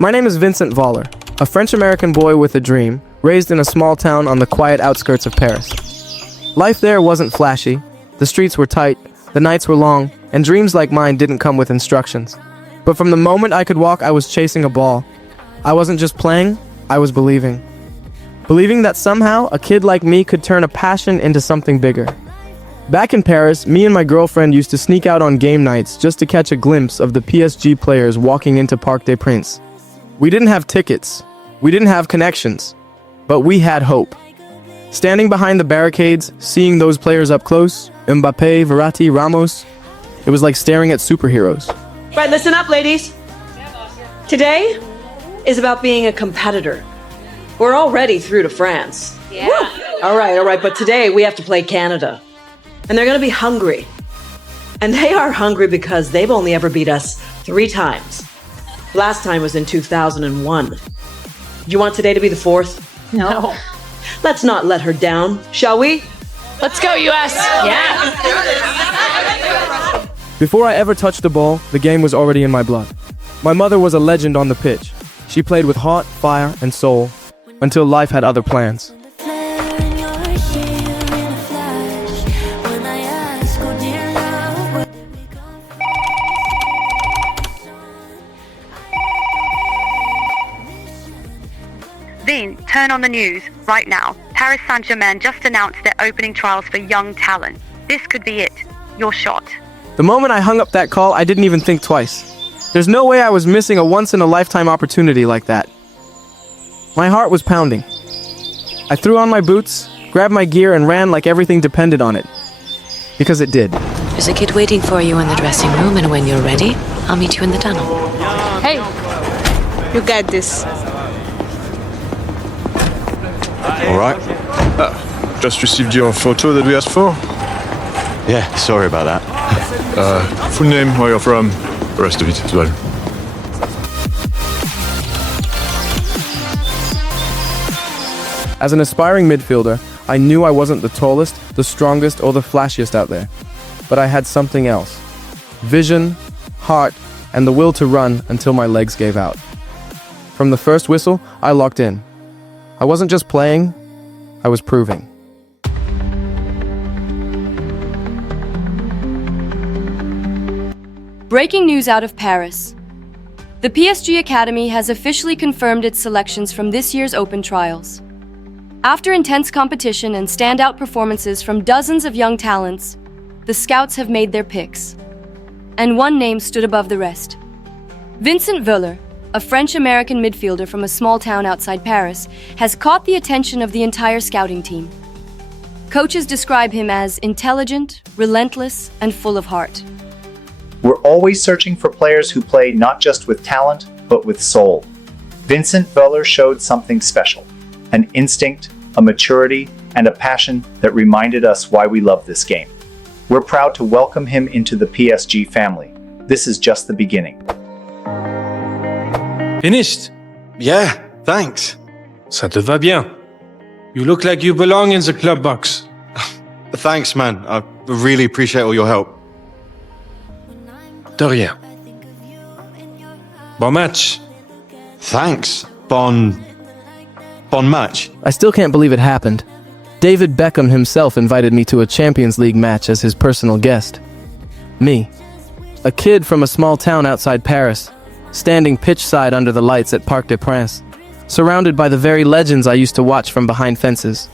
My name is Vincent Voller, a French-American boy with a dream, raised in a small town on the quiet outskirts of Paris. Life there wasn't flashy, the streets were tight, the nights were long, and dreams like mine didn't come with instructions. But from the moment I could walk, I was chasing a ball. I wasn't just playing, I was believing. Believing that somehow a kid like me could turn a passion into something bigger. Back in Paris, me and my girlfriend used to sneak out on game nights just to catch a glimpse of the PSG players walking into Parc des Princes. We didn't have tickets, we didn't have connections, but we had hope. Standing behind the barricades, seeing those players up close, Mbappé, Verratti, Ramos, it was like staring at superheroes. Right, listen up, ladies. Today is about being a competitor. We're already through to France. Yeah. Woo! All right, but today we have to play Canada. And they're gonna be hungry. And they are hungry because they've only ever beat us 3 times. Last time was in 2001. Do you want today to be the 4th? No. Let's not let her down, shall we? Let's go, US! Yeah! Before I ever touched the ball, the game was already in my blood. My mother was a legend on the pitch. She played with heart, fire, and soul, until life had other plans. Vin, turn on the news, right now. Paris Saint-Germain just announced their opening trials for young talent. This could be it. Your shot. The moment I hung up that call, I didn't even think twice. There's no way I was missing a once-in-a-lifetime opportunity like that. My heart was pounding. I threw on my boots, grabbed my gear, and ran like everything depended on it. Because it did. There's a kid waiting for you in the dressing room, and when you're ready, I'll meet you in the tunnel. Hey, you got this. All right. Just received your photo that we asked for. Yeah, sorry about that. Full name, where you're from, the rest of it as well. As an aspiring midfielder, I knew I wasn't the tallest, the strongest, or the flashiest out there. But I had something else. Vision, heart, and the will to run until my legs gave out. From the first whistle, I locked in. I wasn't just playing, I was proving. Breaking news out of Paris. The PSG Academy has officially confirmed its selections from this year's Open Trials. After intense competition and standout performances from dozens of young talents, the scouts have made their picks. And one name stood above the rest. Vincent Voller, a French-American midfielder from a small town outside Paris, has caught the attention of the entire scouting team. Coaches describe him as intelligent, relentless, and full of heart. We're always searching for players who play not just with talent, but with soul. Vincent Voller showed something special. An instinct, a maturity, and a passion that reminded us why we love this game. We're proud to welcome him into the PSG family. This is just the beginning. Finished? Yeah, thanks. Ça te va bien. You look like you belong in the club box. Thanks, man. I really appreciate all your help. De rien. Bon match. Thanks. Bon match. I still can't believe it happened. David Beckham himself invited me to a Champions League match as his personal guest. Me, a kid from a small town outside Paris, standing pitchside under the lights at Parc des Princes, surrounded by the very legends I used to watch from behind fences.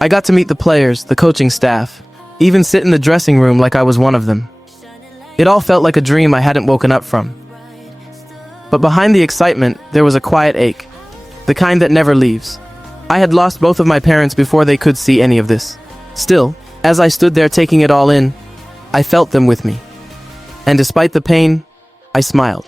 I got to meet the players, the coaching staff, even sit in the dressing room like I was one of them. It all felt like a dream I hadn't woken up from. But behind the excitement, there was a quiet ache, the kind that never leaves. I had lost both of my parents before they could see any of this. Still, as I stood there taking it all in, I felt them with me. And despite the pain, I smiled.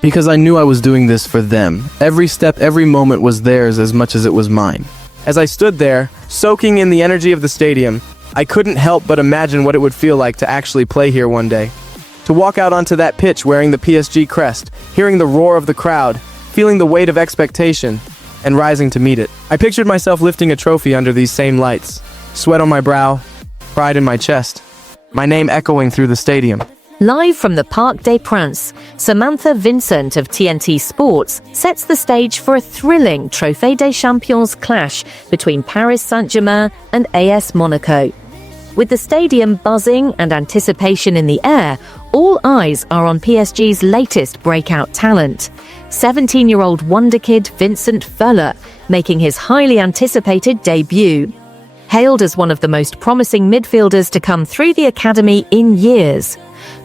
Because I knew I was doing this for them. Every step, every moment was theirs as much as it was mine. As I stood there, soaking in the energy of the stadium, I couldn't help but imagine what it would feel like to actually play here one day. To walk out onto that pitch wearing the PSG crest, hearing the roar of the crowd, feeling the weight of expectation, and rising to meet it. I pictured myself lifting a trophy under these same lights, sweat on my brow, pride in my chest, my name echoing through the stadium. Live from the Parc des Princes, Samantha Vincent of TNT Sports sets the stage for a thrilling Trophée des Champions clash between Paris Saint-Germain and AS Monaco. With the stadium buzzing and anticipation in the air, all eyes are on PSG's latest breakout talent, 17-year-old wonderkid Vincent Völler, making his highly anticipated debut. Hailed as one of the most promising midfielders to come through the academy in years,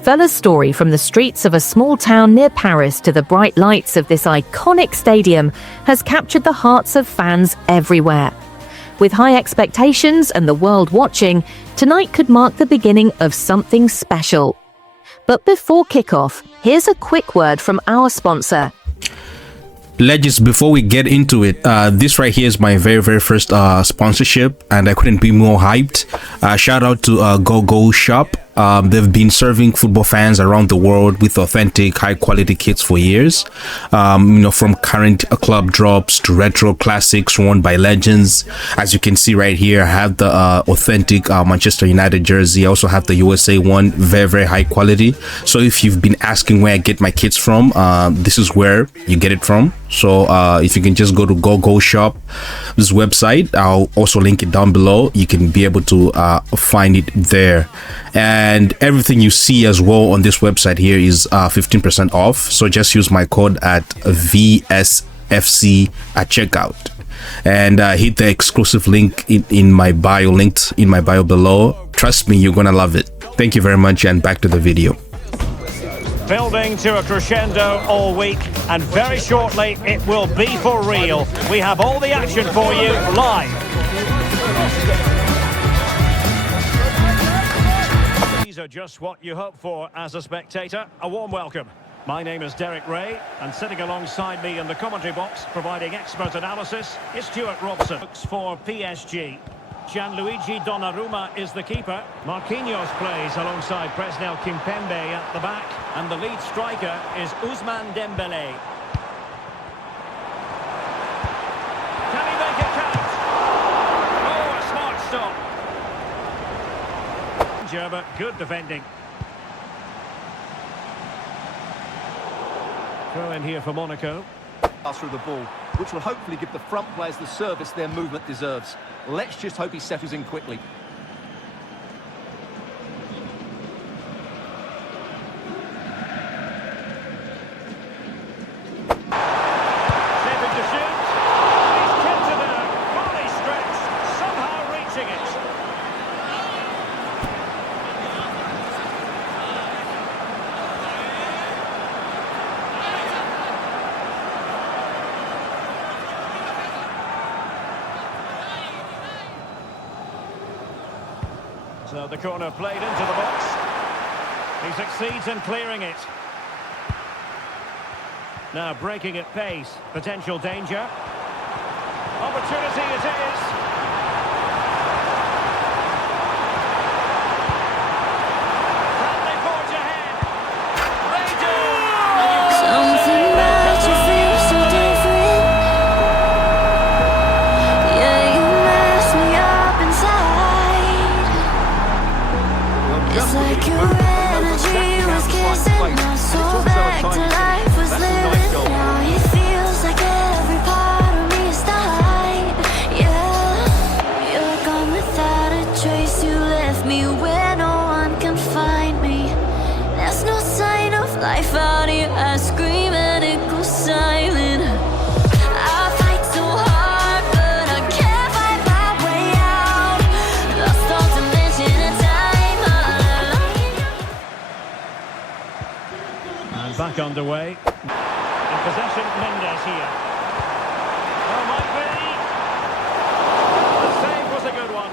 Völler's story from the streets of a small town near Paris to the bright lights of this iconic stadium has captured the hearts of fans everywhere. With high expectations and the world watching, tonight could mark the beginning of something special. But before kickoff, here's a quick word from our sponsor. Legends, before we get into it, this right here is my very first sponsorship, and I couldn't be more hyped. Shout out to Go Shop. They've been serving football fans around the world with authentic, high-quality kits for years. From current club drops to retro classics worn by legends. As you can see right here, I have the authentic Manchester United jersey. I also have the USA one, very high quality. So if you've been asking where I get my kits from, this is where you get it from. So if you can just go to Go Shop, this website, I'll also link it down below. You can be able to find it there. And everything you see as well on this website here is 15% off. So just use my code at VSFC at checkout, and hit the exclusive link in my bio, linked in my bio below. Trust me, you're gonna love it. Thank you very much, and back to the video. Building to a crescendo all week, and very shortly it will be for real. We have all the action for you live. These are just what you hope for as a spectator. A warm welcome. My name is Derek Ray, and sitting alongside me in the commentary box, providing expert analysis, is Stuart Robson. For PSG, Gianluigi Donnarumma is the keeper. Marquinhos plays alongside Presnel Kimpembe at the back, and the lead striker is Ousmane Dembélé. Can he make it count? Oh, a smart stop. But good defending. Throw in here for Monaco. Pass through the ball, which will hopefully give the front players the service their movement deserves. Let's just hope he settles in quickly. Stepping to shoot. He's kicked to there. Volley stretch. Somehow reaching it. So the corner played into the box. He succeeds in clearing it. Now breaking at pace. Potential danger. Opportunity it is. Can they forge ahead? They do! Something about you feels so different. Yeah, you mess me up inside. It's like your energy was kissing my soul back to life, was living. Now it feels like every part of me is dying. Yeah, you're gone without a trace. You left me where no one can find me. There's no sign of life out here. I scream and it goes silent. I fight so hard, but I can't fight my way out. Lost all dimension and time. And back underway. In possession, Mendes here. Oh, might be. The save was a good one.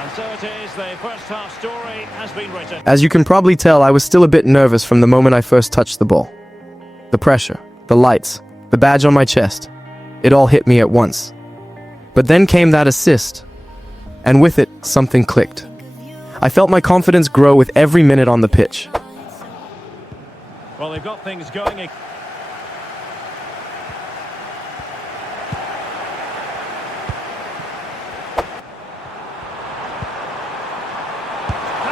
And so it is, the first half story has been written. As you can probably tell, I was still a bit nervous from the moment I first touched the ball. The pressure, the lights, the badge on my chest, it all hit me at once. But then came that assist, and with it, something clicked. I felt my confidence grow with every minute on the pitch. Well, they've got things going. Can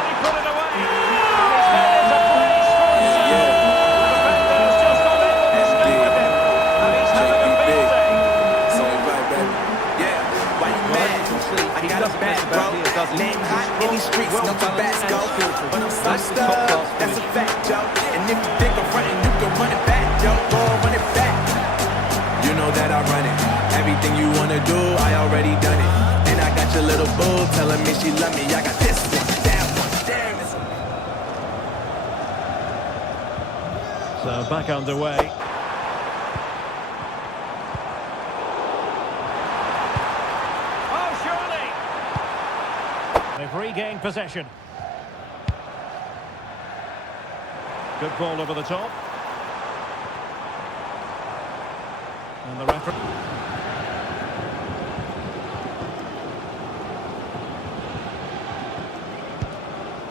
he put it away? know the bats go. But I'm so stuck, that's a fact, yo. And if you think I'm frontin', you can run it back, yo. Go run it back. You know that I run it. Everything you wanna do, I already done it. And I got your little boo telling me she love me. I got this one, that one, damn it. So back underway. Oh, surely! They've regained possession. Good ball over the top. And the referee.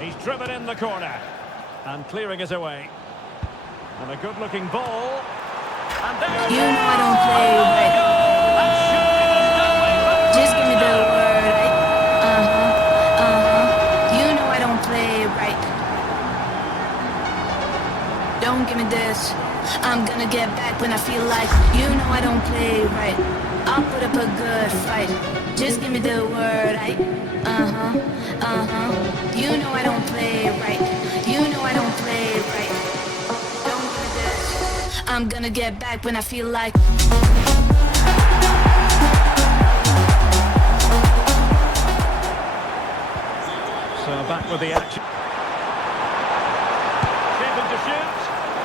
He's driven in the corner. And clearing it away. And a good-looking ball. And there You know I don't play right. Just give me the word, right? You know I don't play right. Don't give me this. I'm gonna get back when I feel like. You know I don't play right. I'll put up a good fight. Just give me the word, right? You know I don't play right. You know I don't play right. Don't give me this. I'm gonna get back when I feel like. So back with the action. Given to shoot.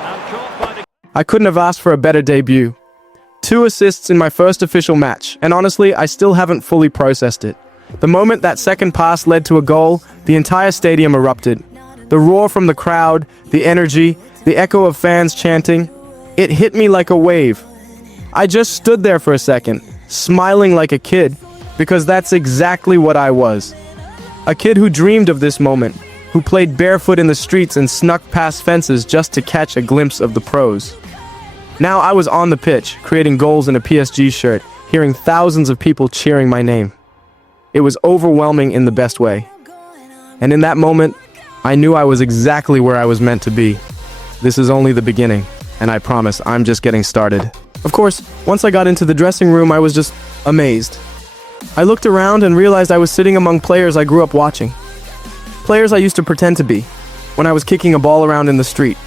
And caught by the... I couldn't have asked for a better debut. 2 assists in my first official match, and honestly, I still haven't fully processed it. The moment that second pass led to a goal, the entire stadium erupted. The roar from the crowd, the energy, the echo of fans chanting, it hit me like a wave. I just stood there for a second, smiling like a kid, because that's exactly what I was. A kid who dreamed of this moment, who played barefoot in the streets and snuck past fences just to catch a glimpse of the pros. Now I was on the pitch, creating goals in a PSG shirt, hearing thousands of people cheering my name. It was overwhelming in the best way. And in that moment, I knew I was exactly where I was meant to be. This is only the beginning, and I promise I'm just getting started. Of course, once I got into the dressing room, I was just amazed. I looked around and realized I was sitting among players I grew up watching. Players I used to pretend to be, when I was kicking a ball around in the street.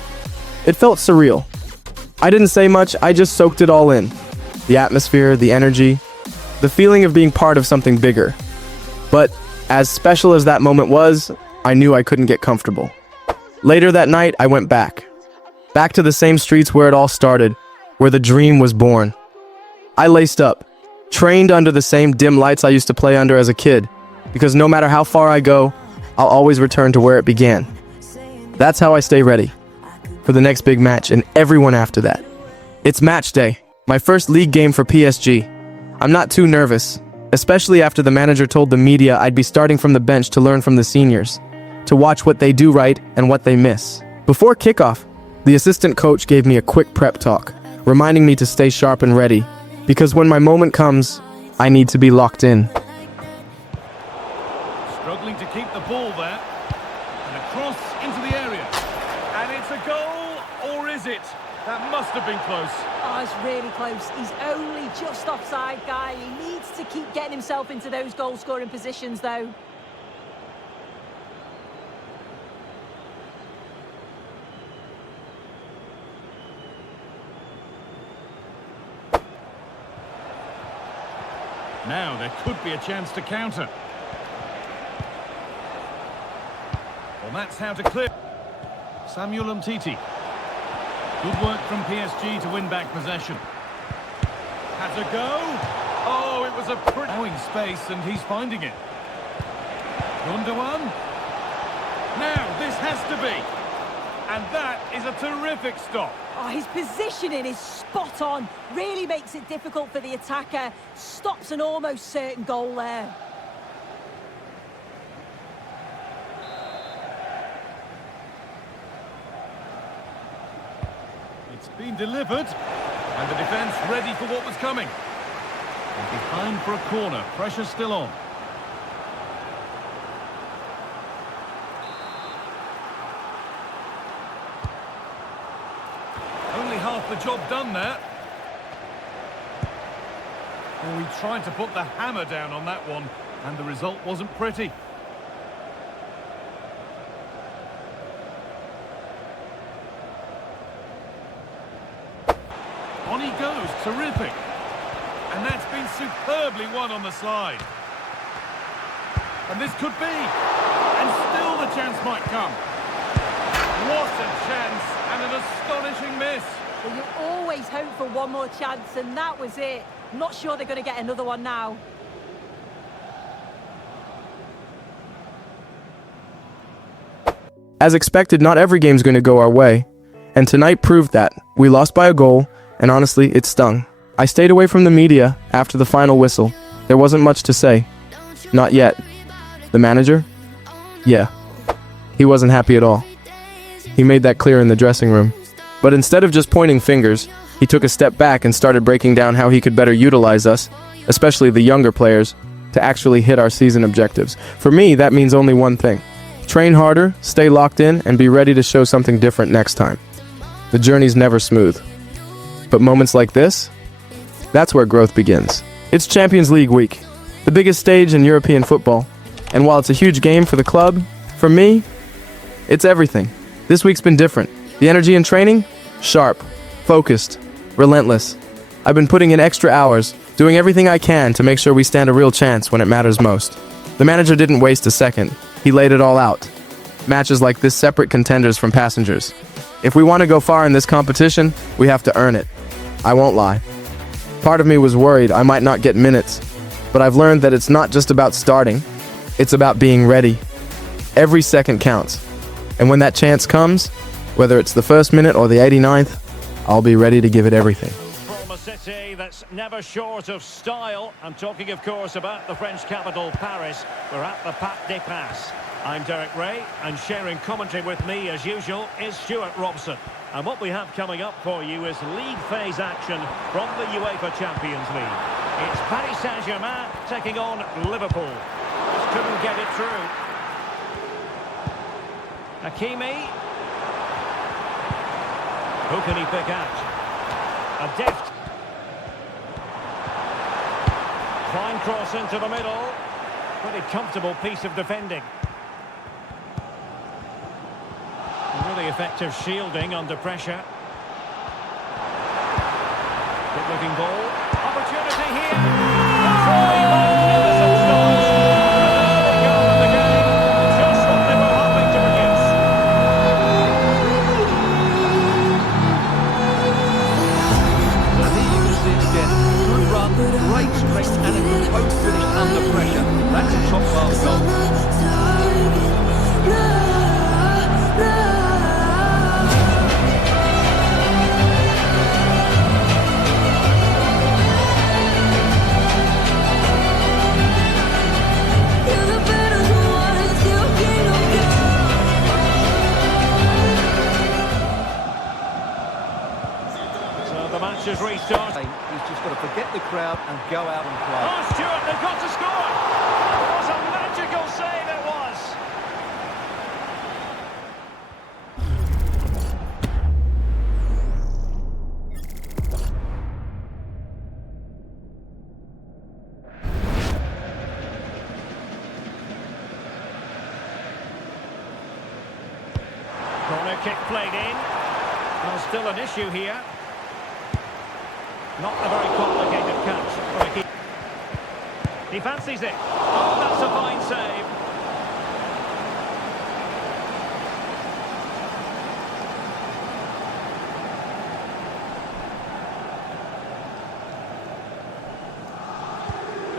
It felt surreal. I didn't say much, I just soaked it all in. The atmosphere, the energy, the feeling of being part of something bigger. But as special as that moment was, I knew I couldn't get comfortable. Later that night, I went back. Back to the same streets where it all started, where the dream was born. I laced up, trained under the same dim lights I used to play under as a kid, because no matter how far I go, I'll always return to where it began. That's how I stay ready for the next big match and everyone after that. It's match day, my first league game for PSG. I'm not too nervous, especially after the manager told the media I'd be starting from the bench to learn from the seniors, to watch what they do right and what they miss. Before kickoff, the assistant coach gave me a quick prep talk, reminding me to stay sharp and ready, because when my moment comes, I need to be locked in. Struggling to keep the ball there. And a cross into the area. And it's a goal, or is it? That must have been close. Oh, it's really close. He's only just offside, guy. He needs to keep getting himself into those goal-scoring positions, though. Now there could be a chance to counter. Well, that's how to clear. Samuel Umtiti. Good work from PSG to win back possession. Has a go. Oh, it was a pretty... Allowing space, and he's finding it. Gundogan. Now, this has to be. And that is a terrific stop. Oh, his positioning is spot on. Really makes it difficult for the attacker. Stops an almost certain goal there. It's been delivered, and the defence ready for what was coming. And behind for a corner, pressure still on. Only half the job done there. Well, we tried to put the hammer down on that one, and the result wasn't pretty. On he goes, terrific. And that's been superbly won on the slide. And this could be. And still the chance might come. What a chance, and an astonishing miss. Well, you always hope for one more chance, and that was it. Not sure they're going to get another one now. As expected, not every game's going to go our way, and tonight proved that. We lost by a goal, and honestly, it stung. I stayed away from the media after the final whistle. There wasn't much to say. Not yet. The manager? Yeah. He wasn't happy at all. He made that clear in the dressing room. But instead of just pointing fingers, he took a step back and started breaking down how he could better utilize us, especially the younger players, to actually hit our season objectives. For me, that means only one thing. Train harder, stay locked in, and be ready to show something different next time. The journey's never smooth. But moments like this, that's where growth begins. It's Champions League week, the biggest stage in European football. And while it's a huge game for the club, for me, it's everything. This week's been different. The energy in training? Sharp, focused, relentless. I've been putting in extra hours, doing everything I can to make sure we stand a real chance when it matters most. The manager didn't waste a second. He laid it all out. Matches like this separate contenders from passengers. If we want to go far in this competition, we have to earn it. I won't lie. Part of me was worried I might not get minutes, but I've learned that it's not just about starting, it's about being ready. Every second counts. And when that chance comes, whether it's the first minute or the 89th, I'll be ready to give it everything. From a city that's never short of style, I'm talking, of course, about the French capital, Paris. We're at the Parc des Princes. I'm Derek Ray, and sharing commentary with me, as usual, is Stuart Robson. And what we have coming up for you is league phase action from the UEFA Champions League. It's Paris Saint-Germain taking on Liverpool. Just couldn't get it through. Hakimi. Who can he pick out? A deft. Fine cross into the middle. Pretty comfortable piece of defending. Really effective shielding under pressure. Good looking ball. Opportunity here. A truly magnificent start. And there we go in the game. Just what they were hoping to produce. And here you can see it again. Good run, great strength, and a composed finish under pressure. That's a top-class goal. Is restarting. He's just got to forget the crowd and go out and play. Oh, Stuart, they've got to score! It was a magical save, it was! Corner kick played in. Well, still an issue here. Not a very complicated catch for a keeper. He fancies it. Oh, that's a fine save.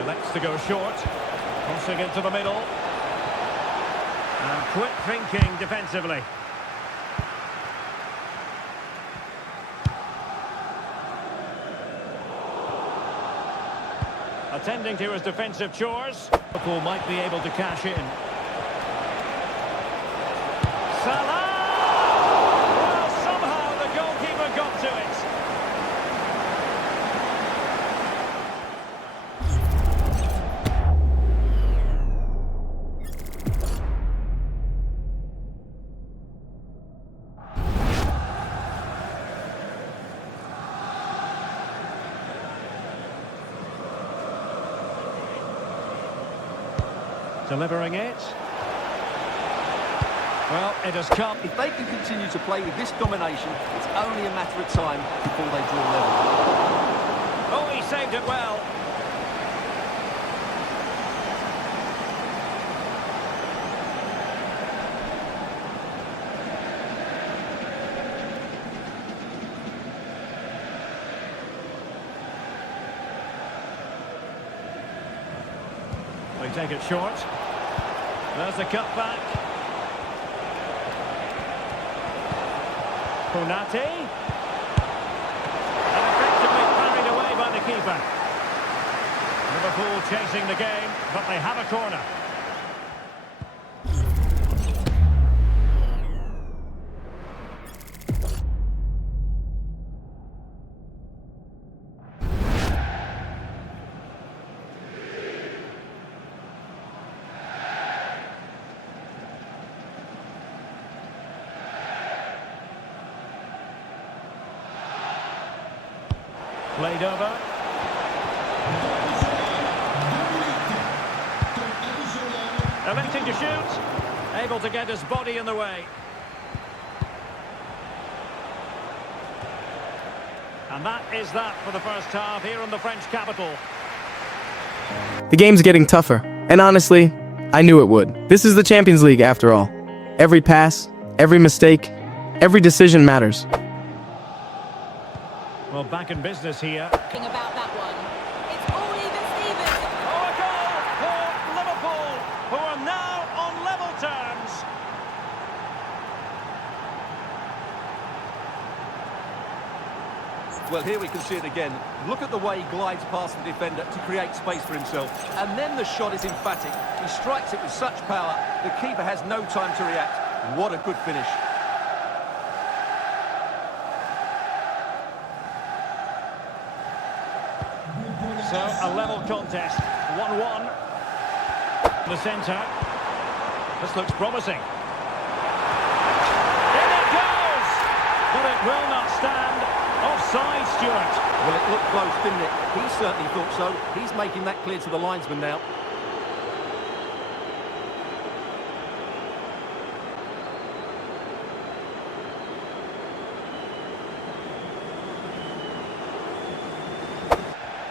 Elects to go short. Crossing into the middle. And quick thinking defensively. Attending to his defensive chores. Liverpool might be able to cash in. Salah! Well, somehow the goalkeeper got to it. Delivering it. Well, it has come. If they can continue to play with this domination, it's only a matter of time before they draw level. Oh, he saved it well. They take it short. There's the cut back. Konate. And effectively carried away by the keeper. Liverpool chasing the game, but they have a corner. Played over. Electing to shoot. Able to get his body in the way. And that is that for the first half here in the French capital. The game's getting tougher, and honestly, I knew it would. This is the Champions League after all. Every pass, every mistake, every decision matters. Well, back in business here. About that one. It's all even Stevens. Oh, a goal for Liverpool, who are now on level terms. Well, here we can see it again. Look at the way he glides past the defender to create space for himself. And then the shot is emphatic. He strikes it with such power, the keeper has no time to react. What a good finish. So, a level contest, 1-1. The centre. This looks promising. In it goes! But it will not stand. Offside, Stuart. Well, it looked close, didn't it? He certainly thought so. He's making that clear to the linesman now.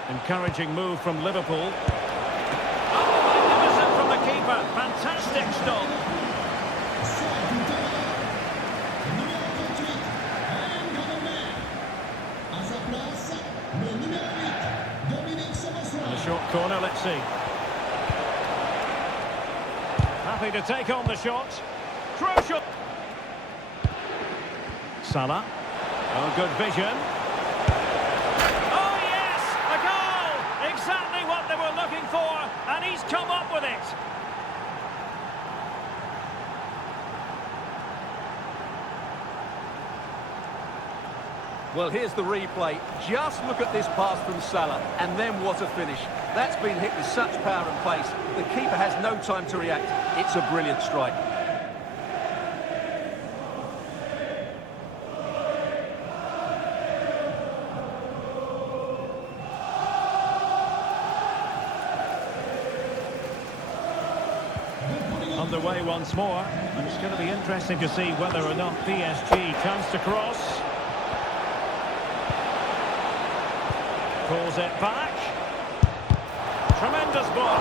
Encouraging move from Liverpool. Oh, magnificent from the keeper. Fantastic stop. And a short corner, let's see. Happy to take on the shot. Crucial. Salah. Oh, good vision. Exactly what they were looking for, and he's come up with it. Well, here's the replay. Just look at this pass from Salah, and then what a finish. That's been hit with such power and pace. The keeper has no time to react. It's a brilliant strike. Underway once more, and it's going to be interesting to see whether or not PSG chance to cross. Pulls it back. Tremendous block.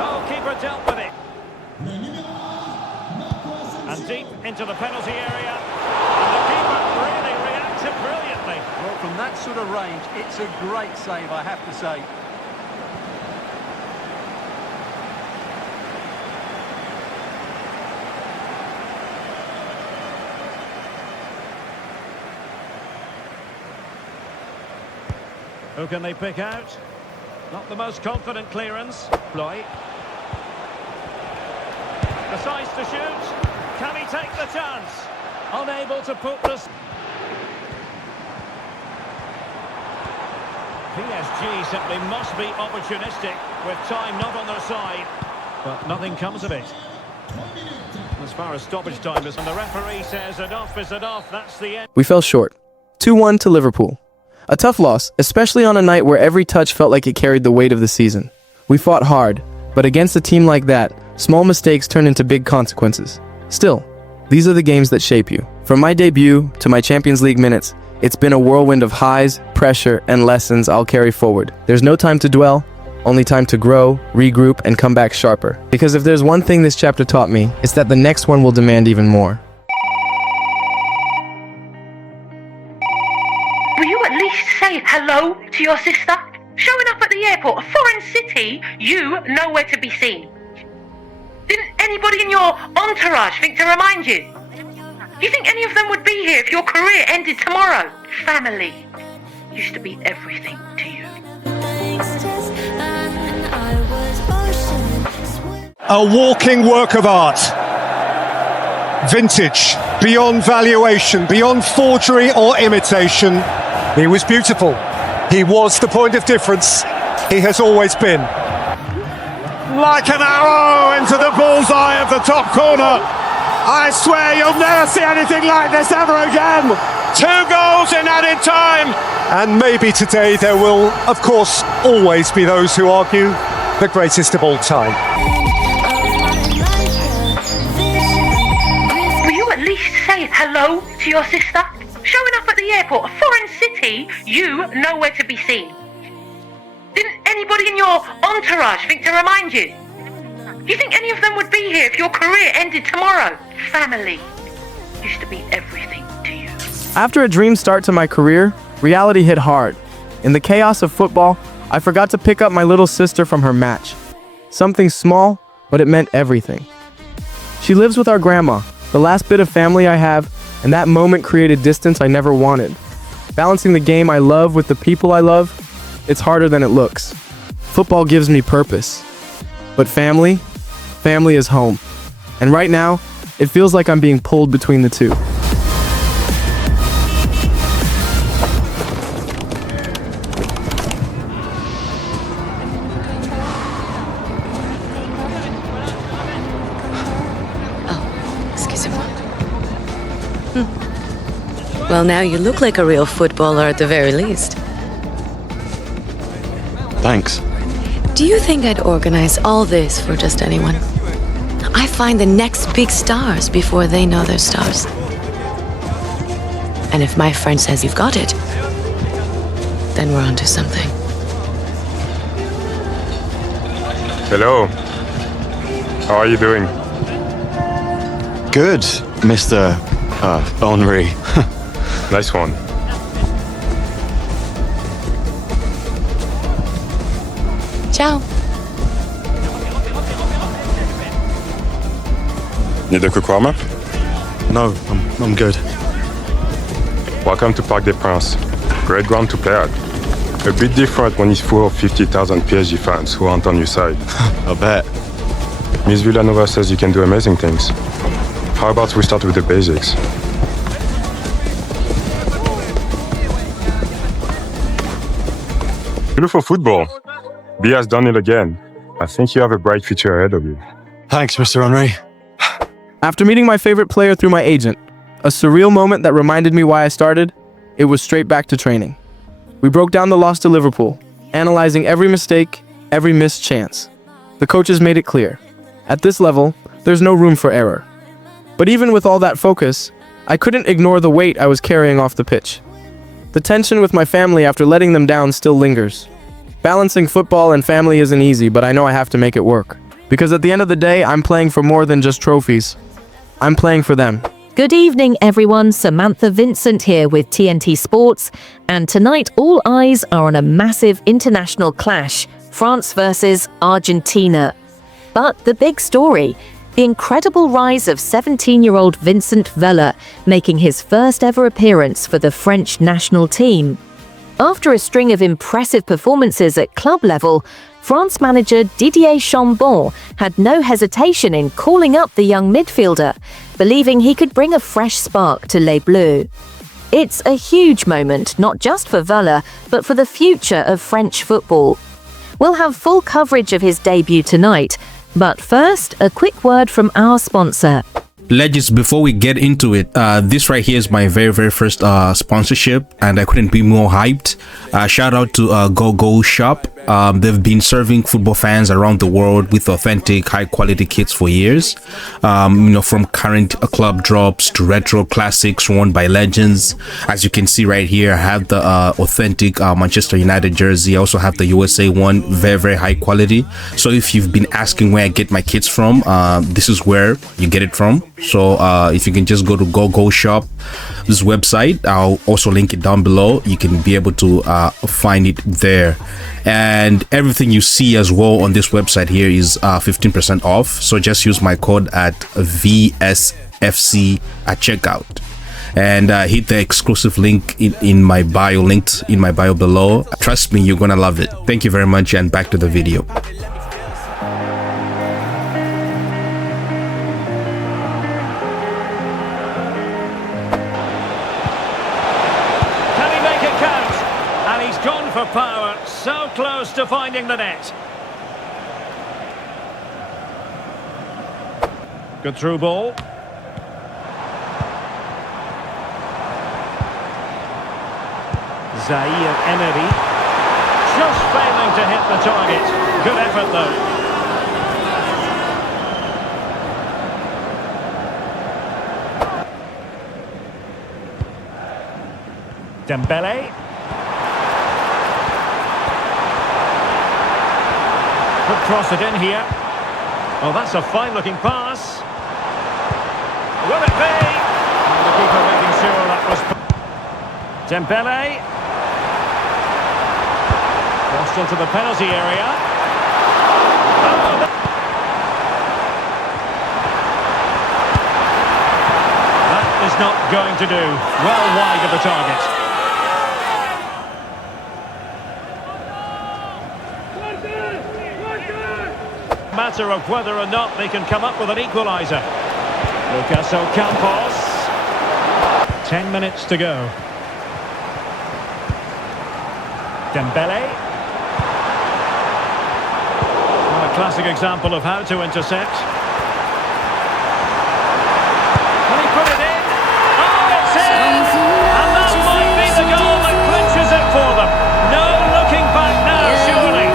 Oh, keeper dealt with it. And deep into the penalty area. And the keeper really reacted brilliantly. Well, from that sort of range, it's a great save, I have to say. Who can they pick out? Not the most confident clearance. Bloy. Decides to shoot. Can he take the chance? Unable to put this. PSG simply must be opportunistic with time not on their side. But nothing comes of it. As far as stoppage time is, and the referee says enough is enough. That's the end. We fell short. 2-1 to Liverpool. A tough loss, especially on a night where every touch felt like it carried the weight of the season. We fought hard, but against a team like that, small mistakes turn into big consequences. Still, These are the games that shape you. From my debut to my Champions League minutes, it's been a whirlwind of highs, pressure, and lessons I'll carry forward. There's no time to dwell, only time to grow, regroup, and come back sharper. Because if there's one thing this chapter taught me, it's that the next one will demand even more. Will you at least say hello to your sister? Showing up at the airport, a foreign city, you nowhere to be seen. Didn't anybody in your entourage think to remind you? Do you think any of them would be here if your career ended tomorrow? Family used to be everything to you. A walking work of art. Vintage, beyond valuation, beyond forgery or imitation. He was beautiful. He was the point of difference. He has always been. Like an arrow into the bullseye of the top corner. I swear you'll never see anything like this ever again. 2 goals in added time. And maybe today there will, of course, always be those who argue the greatest of all time. Will you at least say hello to your sister? Showing up at the airport, a foreign city, you nowhere to be seen. Didn't anybody in your entourage think to remind you? Do you think any of them would be here if your career ended tomorrow? Family used to be everything to you. After a dream start to my career, reality hit hard. In the chaos of football, I forgot to pick up my little sister from her match. Something small, but it meant everything. She lives with our grandma, the last bit of family I have, and that moment created distance I never wanted. Balancing the game I love with the people I love, it's harder than it looks. Football gives me purpose. But family is home. And right now, it feels like I'm being pulled between the two. Excusez-moi. Well, now you look like a real footballer at the very least. Thanks. Do you think I'd organize all this for just anyone? I find the next big stars before they know they're stars. And if my friend says you've got it, then we're onto something. Hello. How are you doing? Good, Mr. Henri. Nice one. Ciao. Need a quick warm-up? No, I'm good. Welcome to Parc des Princes. Great ground to play at. A bit different when it's full of 50,000 PSG fans who aren't on your side. I bet. Miss Villanova says you can do amazing things. How about we start with the basics? Beautiful football. B has done it again. I think you have a bright future ahead of you. Thanks, Mr. Henri. After meeting my favorite player through my agent, a surreal moment that reminded me why I started, it was straight back to training. We broke down the loss to Liverpool, analyzing every mistake, every missed chance. The coaches made it clear. At this level, there's no room for error. But even with all that focus, I couldn't ignore the weight I was carrying off the pitch. The tension with my family after letting them down still lingers. Balancing football and family isn't easy, but I know I have to make it work. Because at the end of the day, I'm playing for more than just trophies. I'm playing for them. Good evening, everyone. Samantha Vincent here with TNT Sports. And tonight, all eyes are on a massive international clash, France versus Argentina. But the big story, the incredible rise of 17-year-old Vincent Vella, making his first ever appearance for the French national team. After a string of impressive performances at club level, France manager Didier Chambon had no hesitation in calling up the young midfielder, believing he could bring a fresh spark to Les Bleus. It's a huge moment, not just for Vella, but for the future of French football. We'll have full coverage of his debut tonight, but first, a quick word from our sponsor. Legends, before we get into it, this right here is my very first sponsorship, and I couldn't be more hyped. Shout out to Go Shop. They've been serving football fans around the world with authentic, high-quality kits for years. From current club drops to retro classics worn by legends. As you can see right here, I have the authentic Manchester United jersey. I also have the USA one, very, very high quality. So if you've been asking where I get my kits from, this is where you get it from. So if you can just go to Go Shop, this website, I'll also link it down below. You can be able to find it there. And everything you see as well on this website here is 15% off. So just use my code at VSFC at checkout. And hit the exclusive link in my bio, linked in my bio below. Trust me, you're gonna love it. Thank you very much, and back to the video. For power, so close to finding the net. Good through ball. Zaire Emery just failing to hit the target. Good effort though. Dembele. Could cross it in here. Oh, that's a fine-looking pass. Will it be? And the keeper making sure that was... Dembele. Crossed into the penalty area. Oh, that is not going to do. Well wide of the target. Matter of whether or not they can come up with an equaliser. Lucas Ocampos. 10 minutes to go. Dembele. Well, a classic example of how to intercept. Can he put it in? Oh, it's in! And that might be the goal that clinches it for them. No looking back now, surely.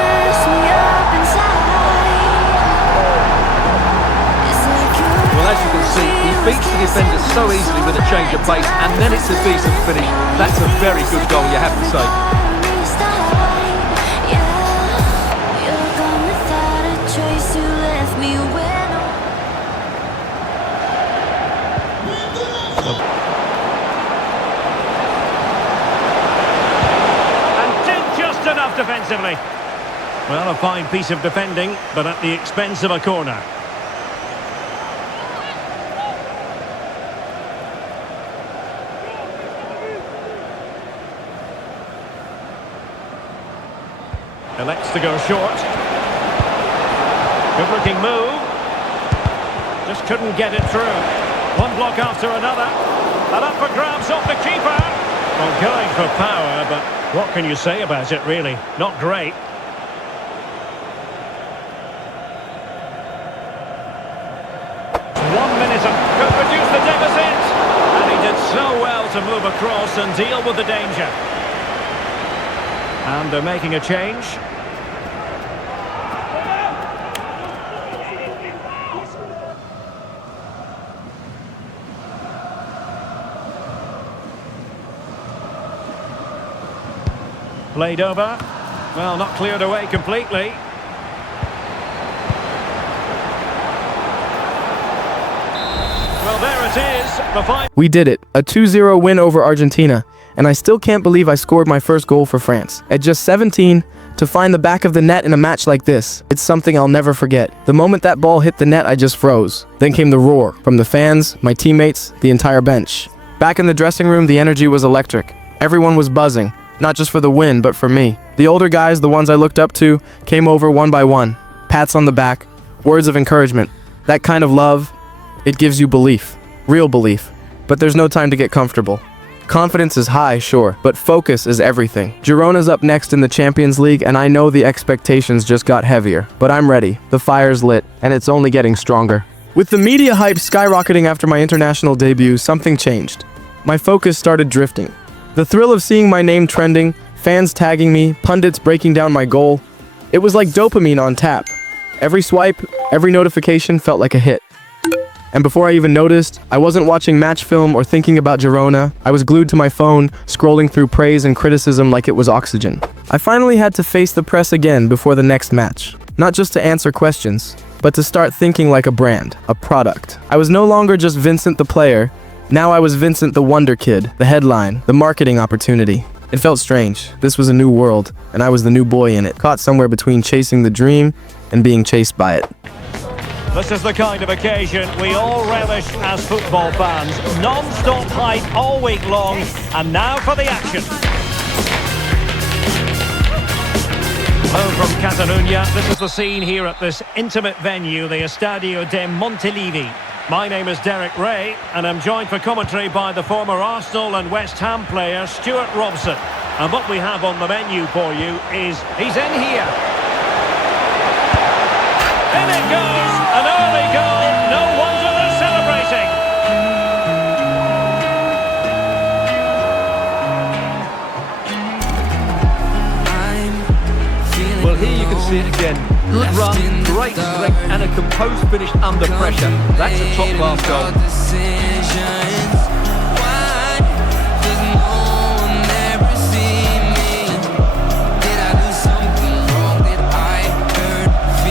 As you can see, he beats the defender so easily with a change of pace, and then it's a decent finish. That's a very good goal, you have to say. And did just enough defensively. Well, a fine piece of defending, but at the expense of a corner. Elects to go short. Good looking move. Just couldn't get it through. One block after another. And up for grabs off the keeper. Well, going for power, but what can you say about it, really? Not great. Could reduce the deficit. And he did so well to move across and deal with the danger. And they're making a change. Played over. Well, not cleared away completely. Well, there it is. The final. We did it. A 2-0 win over Argentina. And I still can't believe I scored my first goal for France. At just 17, to find the back of the net in a match like this, it's something I'll never forget. The moment that ball hit the net, I just froze. Then came the roar from the fans, my teammates, the entire bench. Back in the dressing room, the energy was electric. Everyone was buzzing, not just for the win, but for me. The older guys, the ones I looked up to, came over one by one. Pats on the back, words of encouragement. That kind of love, it gives you belief, real belief. But there's no time to get comfortable. Confidence is high, sure, but focus is everything. Girona's up next in the Champions League, and I know the expectations just got heavier. But I'm ready. The fire's lit, and it's only getting stronger. With the media hype skyrocketing after my international debut, something changed. My focus started drifting. The thrill of seeing my name trending, fans tagging me, pundits breaking down my goal, It was like dopamine on tap. Every swipe, every notification felt like a hit. And before I even noticed, I wasn't watching match film or thinking about Girona. I was glued to my phone, scrolling through praise and criticism like it was oxygen. I finally had to face the press again before the next match. Not just to answer questions, but to start thinking like a brand, a product. I was no longer just Vincent the player. Now I was Vincent the Wonder Kid, the headline, the marketing opportunity. It felt strange. This was a new world, and I was the new boy in it, caught somewhere between chasing the dream and being chased by it. This is the kind of occasion we all relish as football fans. Non-stop hype all week long, and now for the action. Home from Catalonia, this is the scene here at this intimate venue, the Estadio de Montilivi. My name is Derek Ray, and I'm joined for commentary by the former Arsenal and West Ham player Stuart Robson. And what we have on the menu for you is, he's in here. In it goes, an early goal, no wonder they're celebrating. Well, here you can see it again. Good run, great strength, and a composed finish under pressure. That's a top-class goal.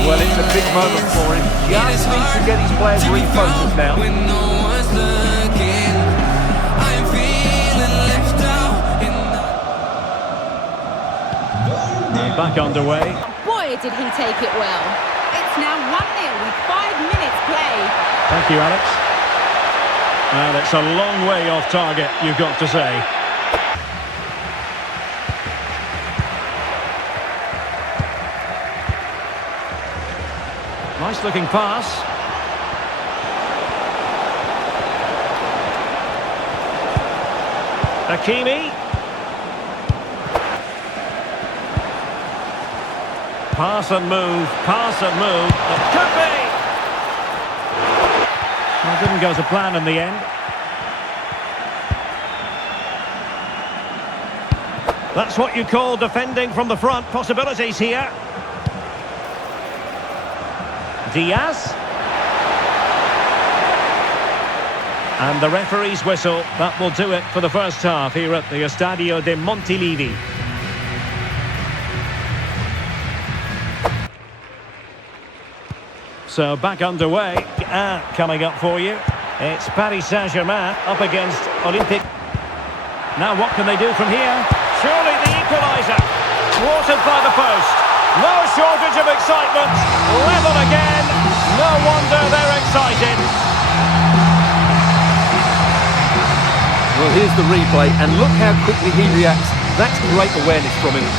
Well, it's a big moment for him. Just needs to get his players refocused now. Back underway. Boy, did he take it well. It's now 1-0 with 5 minutes play. Thank you, Alex. And it's a long way off target, you've got to say. Nice looking pass. Hakimi. Pass and move, pass and move. It could be! Well, it didn't go to plan in the end. That's what you call defending from the front. Possibilities here. Diaz. And the referee's whistle. That will do it for the first half here at the Estadio de Montilivi. So back underway, coming up for you, it's Paris Saint-Germain up against Olympique. Now what can they do from here? Surely the equaliser, thwarted by the post. No shortage of excitement, level again, no wonder they're excited. Well, here's the replay, and look how quickly he reacts. That's great awareness from him.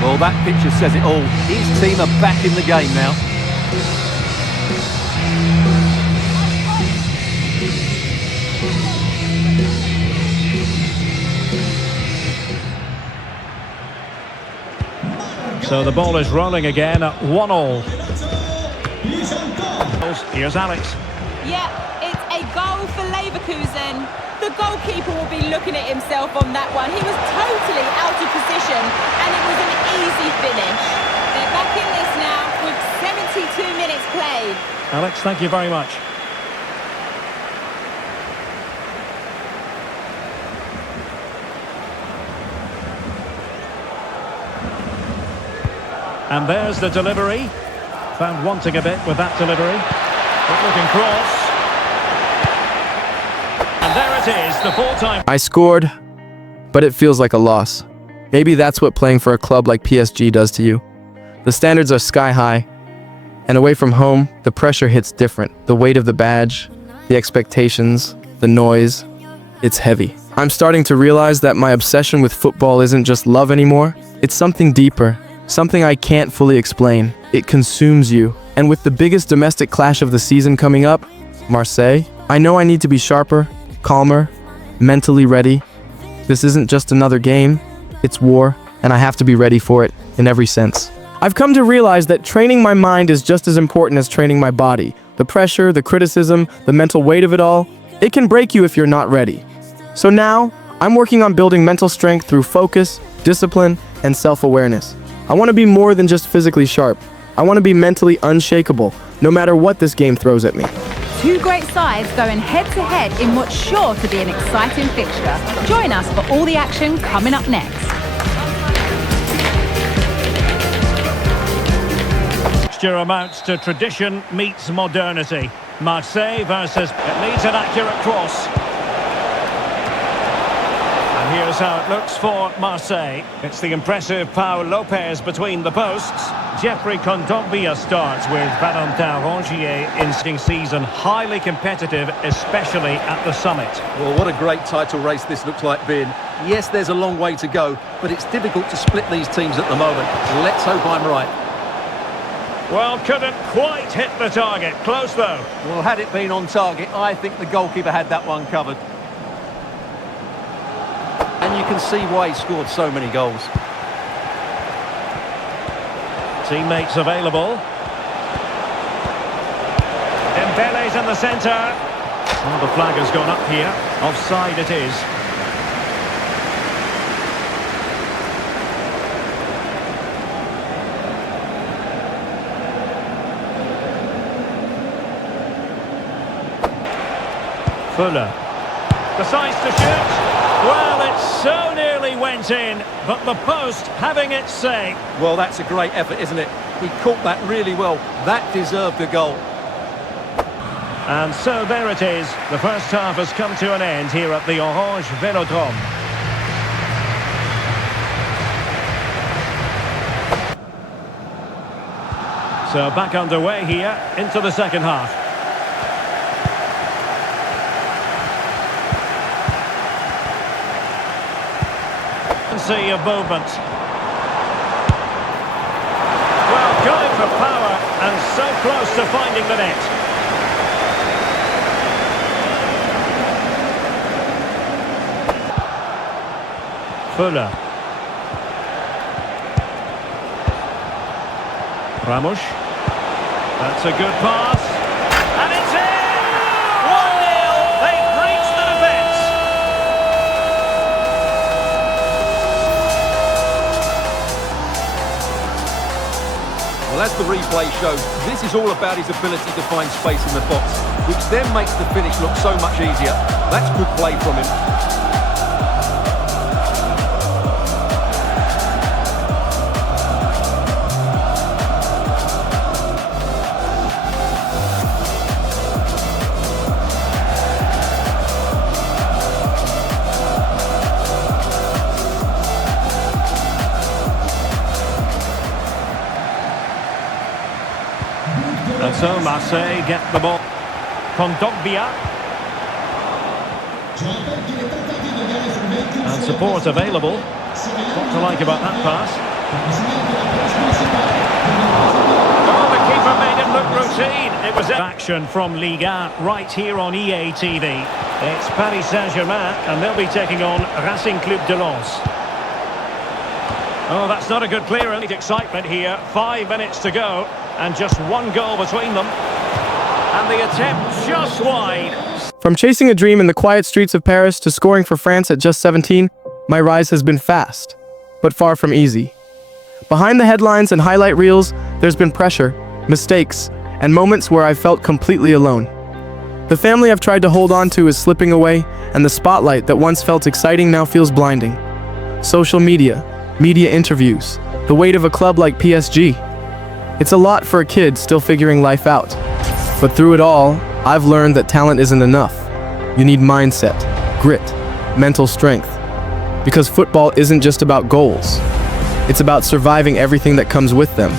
Well, that picture says it all. His team are back in the game now. So the ball is rolling again at 1-1. Here's Alex. Yeah, it's a goal for Leverkusen. The goalkeeper will be looking at himself on that one. He was totally out of position, and it was an easy finish. They're back in this now with 72 minutes played. Alex, thank you very much. And there's the delivery. Found wanting a bit with that delivery. Good looking cross. And there it is, the full-time. I scored, but it feels like a loss. Maybe that's what playing for a club like PSG does to you. The standards are sky high, and away from home, the pressure hits different. The weight of the badge, the expectations, the noise, it's heavy. I'm starting to realize that my obsession with football isn't just love anymore. It's something deeper, something I can't fully explain. It consumes you. And with the biggest domestic clash of the season coming up, Marseille, I know I need to be sharper, calmer, mentally ready. This isn't just another game, it's war, and I have to be ready for it in every sense. I've come to realize that training my mind is just as important as training my body. The pressure, the criticism, the mental weight of it all, it can break you if you're not ready. So now, I'm working on building mental strength through focus, discipline, and self-awareness. I want to be more than just physically sharp. I want to be mentally unshakable, no matter what this game throws at me. Two great sides going head-to-head in what's sure to be an exciting fixture. Join us for all the action coming up next. Fixture amounts to tradition meets modernity. Marseille versus... It needs an accurate cross. And here's how it looks for Marseille. It's the impressive Pau Lopez between the posts. Jeffrey Kondogbia starts with Valentin Rongier in season. Highly competitive, especially at the summit. Well, what a great title race this looks like being. Yes, there's a long way to go, but it's difficult to split these teams at the moment. Let's hope I'm right. Well, couldn't quite hit the target. Close, though. Well, had it been on target, I think the goalkeeper had that one covered. And you can see why he scored so many goals. Teammates available. Dembele's in the centre. Oh, the flag has gone up here. Offside it is. Fuller decides to shoot. Well, it so nearly went in, but the post having its say. Well, that's a great effort, isn't it? He caught that really well. That deserved a goal. And so there it is. The first half has come to an end here at the Orange Velodrome. So back underway here into the second half. See a movement. Well, going for power and so close to finding the net. Fuller. Ramos. That's a good pass. And it's in! 1-0. They've breached the defence. Well, as the replay shows, this is all about his ability to find space in the box, which then makes the finish look so much easier. That's good play from him. And so Marseille get the ball. Kondogbia. And support available. What to like about that pass? Oh, the keeper made it look routine. It was action from Liga right here on EA TV. It's Paris Saint-Germain and they'll be taking on Racing Club de Lens. Oh, that's not a good clearance. Excitement here. 5 minutes to go. And just one goal between them. And the attempt just wide. From chasing a dream in the quiet streets of Paris to scoring for France at just 17, my rise has been fast, but far from easy. Behind the headlines and highlight reels, there's been pressure, mistakes, and moments where I've felt completely alone. The family I've tried to hold on to is slipping away, and the spotlight that once felt exciting now feels blinding. Social media, media interviews, the weight of a club like PSG. It's a lot for a kid still figuring life out. But through it all, I've learned that talent isn't enough. You need mindset, grit, mental strength. Because football isn't just about goals. It's about surviving everything that comes with them.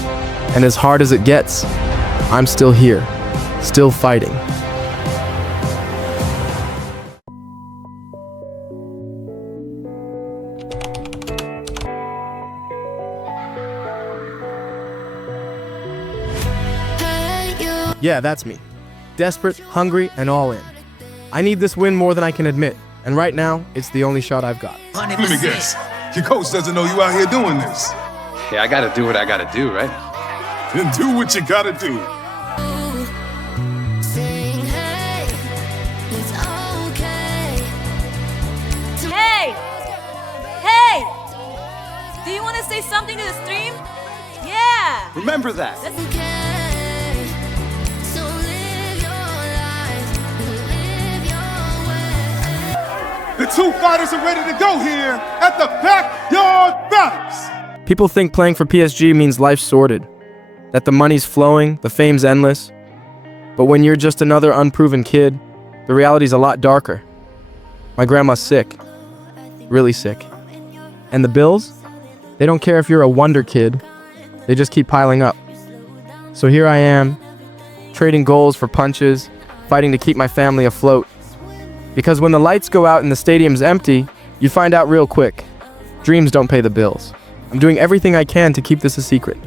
And as hard as it gets, I'm still here, still fighting. Yeah, that's me. Desperate, hungry, and all in. I need this win more than I can admit, and right now, it's the only shot I've got. Let me guess. Your coach doesn't know you out here doing this. Yeah, I gotta do what I gotta do, right? Then do what you gotta do. say something to the stream? Yeah! Remember that. The two fighters are ready to go here at the Backyard Battles. People think playing for PSG means life's sorted, that the money's flowing, the fame's endless. But when you're just another unproven kid, the reality's a lot darker. My grandma's sick, really sick. And the bills? They don't care if you're a wonder kid, they just keep piling up. So here I am, trading goals for punches, fighting to keep my family afloat. Because when the lights go out and the stadium's empty, you find out real quick. Dreams don't pay the bills. I'm doing everything I can to keep this a secret.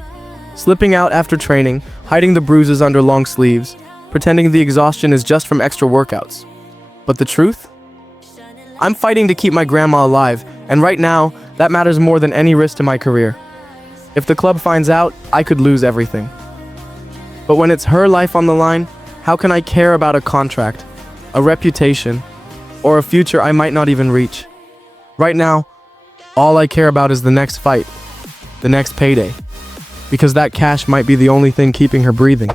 Slipping out after training, hiding the bruises under long sleeves, pretending the exhaustion is just from extra workouts. But the truth? I'm fighting to keep my grandma alive, and right now, that matters more than any risk to my career. If the club finds out, I could lose everything. But when it's her life on the line, how can I care about a contract, a reputation, or a future I might not even reach? Right now, all I care about is the next fight, the next payday, because that cash might be the only thing keeping her breathing.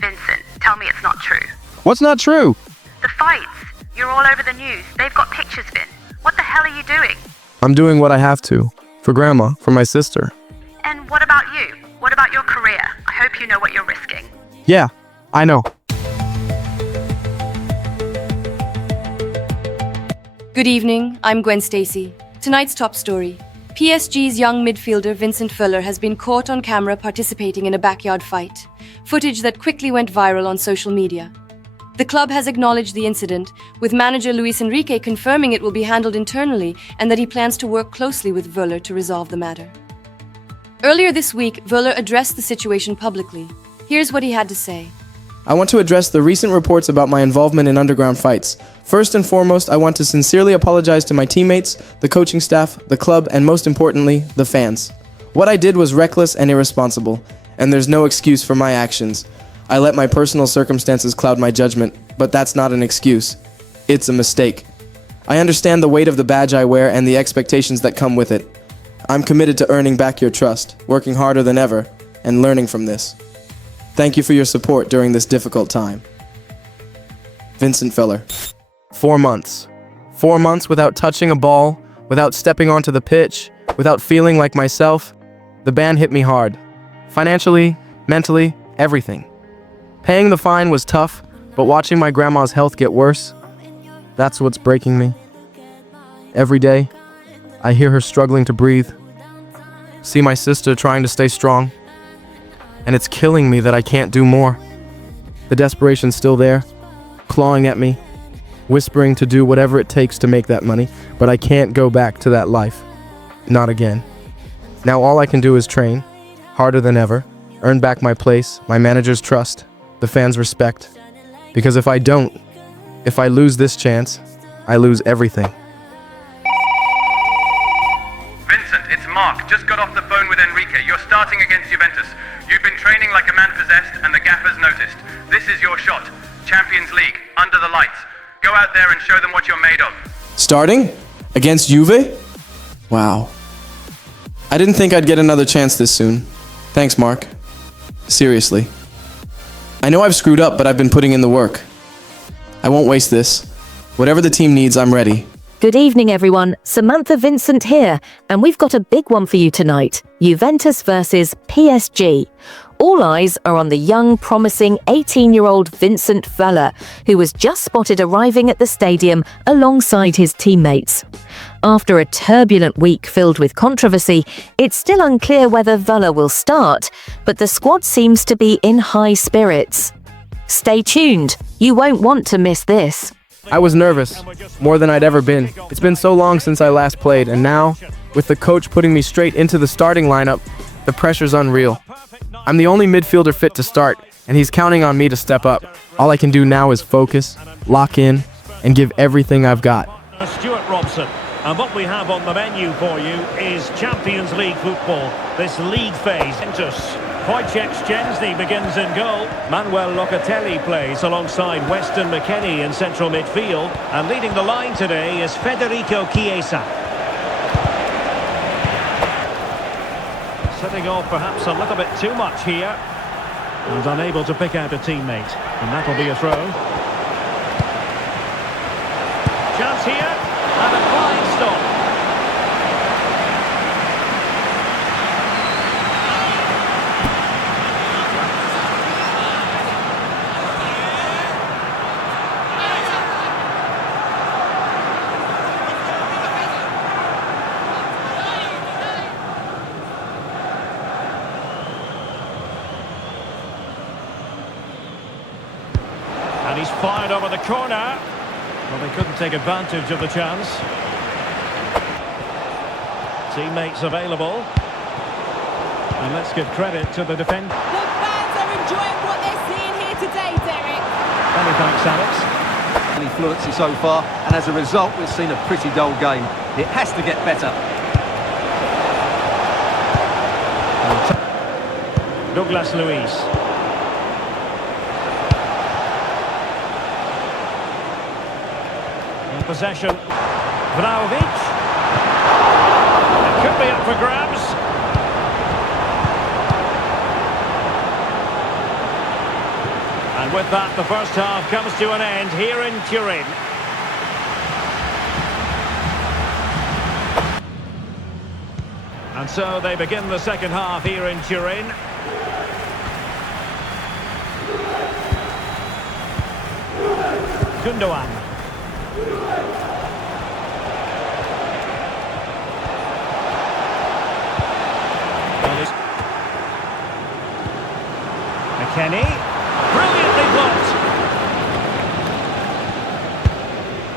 Vincent, tell me it's not true. What's not true? The fights. You're all over the news. They've got pictures, Vin. What the hell are you doing? I'm doing what I have to. For Grandma, for my sister. And what about you? What about your career? I hope you know what you're risking. Yeah, I know. Good evening, I'm Gwen Stacy. Tonight's top story. PSG's young midfielder Vincent Fuller has been caught on camera participating in a backyard fight, footage that quickly went viral on social media. The club has acknowledged the incident, with manager Luis Enrique confirming it will be handled internally and that he plans to work closely with Fuller to resolve the matter. Earlier this week, Fuller addressed the situation publicly. Here's what he had to say. I want to address the recent reports about my involvement in underground fights. First and foremost, I want to sincerely apologize to my teammates, the coaching staff, the club, and most importantly, the fans. What I did was reckless and irresponsible, and there's no excuse for my actions. I let my personal circumstances cloud my judgment, but that's not an excuse. It's a mistake. I understand the weight of the badge I wear and the expectations that come with it. I'm committed to earning back your trust, working harder than ever, and learning from this. Thank you for your support during this difficult time. Vincent Fuller. 4 months. 4 months without touching a ball, without stepping onto the pitch, without feeling like myself. The ban hit me hard. Financially, mentally, everything. Paying the fine was tough, but watching my grandma's health get worse, that's what's breaking me. Every day, I hear her struggling to breathe, see my sister trying to stay strong, and it's killing me that I can't do more. The desperation's still there, clawing at me, whispering to do whatever it takes to make that money, but I can't go back to that life. Not again. Now all I can do is train, harder than ever, earn back my place, my manager's trust, the fans' respect. Because if I don't, if I lose this chance, I lose everything. Vincent, it's Mark. Just got off the phone with Enrique. You're starting against Juventus. You've been training like a man possessed, and the gaffer's noticed. This is your shot. Champions League, under the lights. Go out there and show them what you're made of. Starting? Against Juve? Wow. I didn't think I'd get another chance this soon. Thanks, Mark. Seriously. I know I've screwed up, but I've been putting in the work. I won't waste this. Whatever the team needs, I'm ready. Good evening, everyone. Samantha Vincent here, and we've got a big one for you tonight. Juventus versus PSG. All eyes are on the young, promising 18-year-old Vincent Fuller, who was just spotted arriving at the stadium alongside his teammates. After a turbulent week filled with controversy, it's still unclear whether Fuller will start, but the squad seems to be in high spirits. Stay tuned. You won't want to miss this. I was nervous, more than I'd ever been. It's been so long since I last played, and now, with the coach putting me straight into the starting lineup, the pressure's unreal. I'm the only midfielder fit to start, and he's counting on me to step up. All I can do now is focus, lock in, and give everything I've got. Stuart Robson. And what we have on the menu for you is Champions League football. This league phase. Wojciech Szczęsny begins in goal. Manuel Locatelli plays alongside Weston McKennie in central midfield. And leading the line today is Federico Chiesa. Setting off perhaps a little bit too much here. And unable to pick out a teammate. And that'll be a throw. Chance here. And a flying stop. And he's fired over the corner. Well, they couldn't take advantage of the chance. Teammates available. And let's give credit to the defender. The fans are enjoying what they're seeing here today, Derek. Many thanks, Alex. Fluency so far, and as a result, we've seen a pretty dull game. It has to get better. Douglas Luiz. In possession. Vlahovic. It could be up for grabs. And with that, the first half comes to an end here in Turin. And so they begin the second half here in Turin. Gundogan. McKennie. Brilliantly blocked.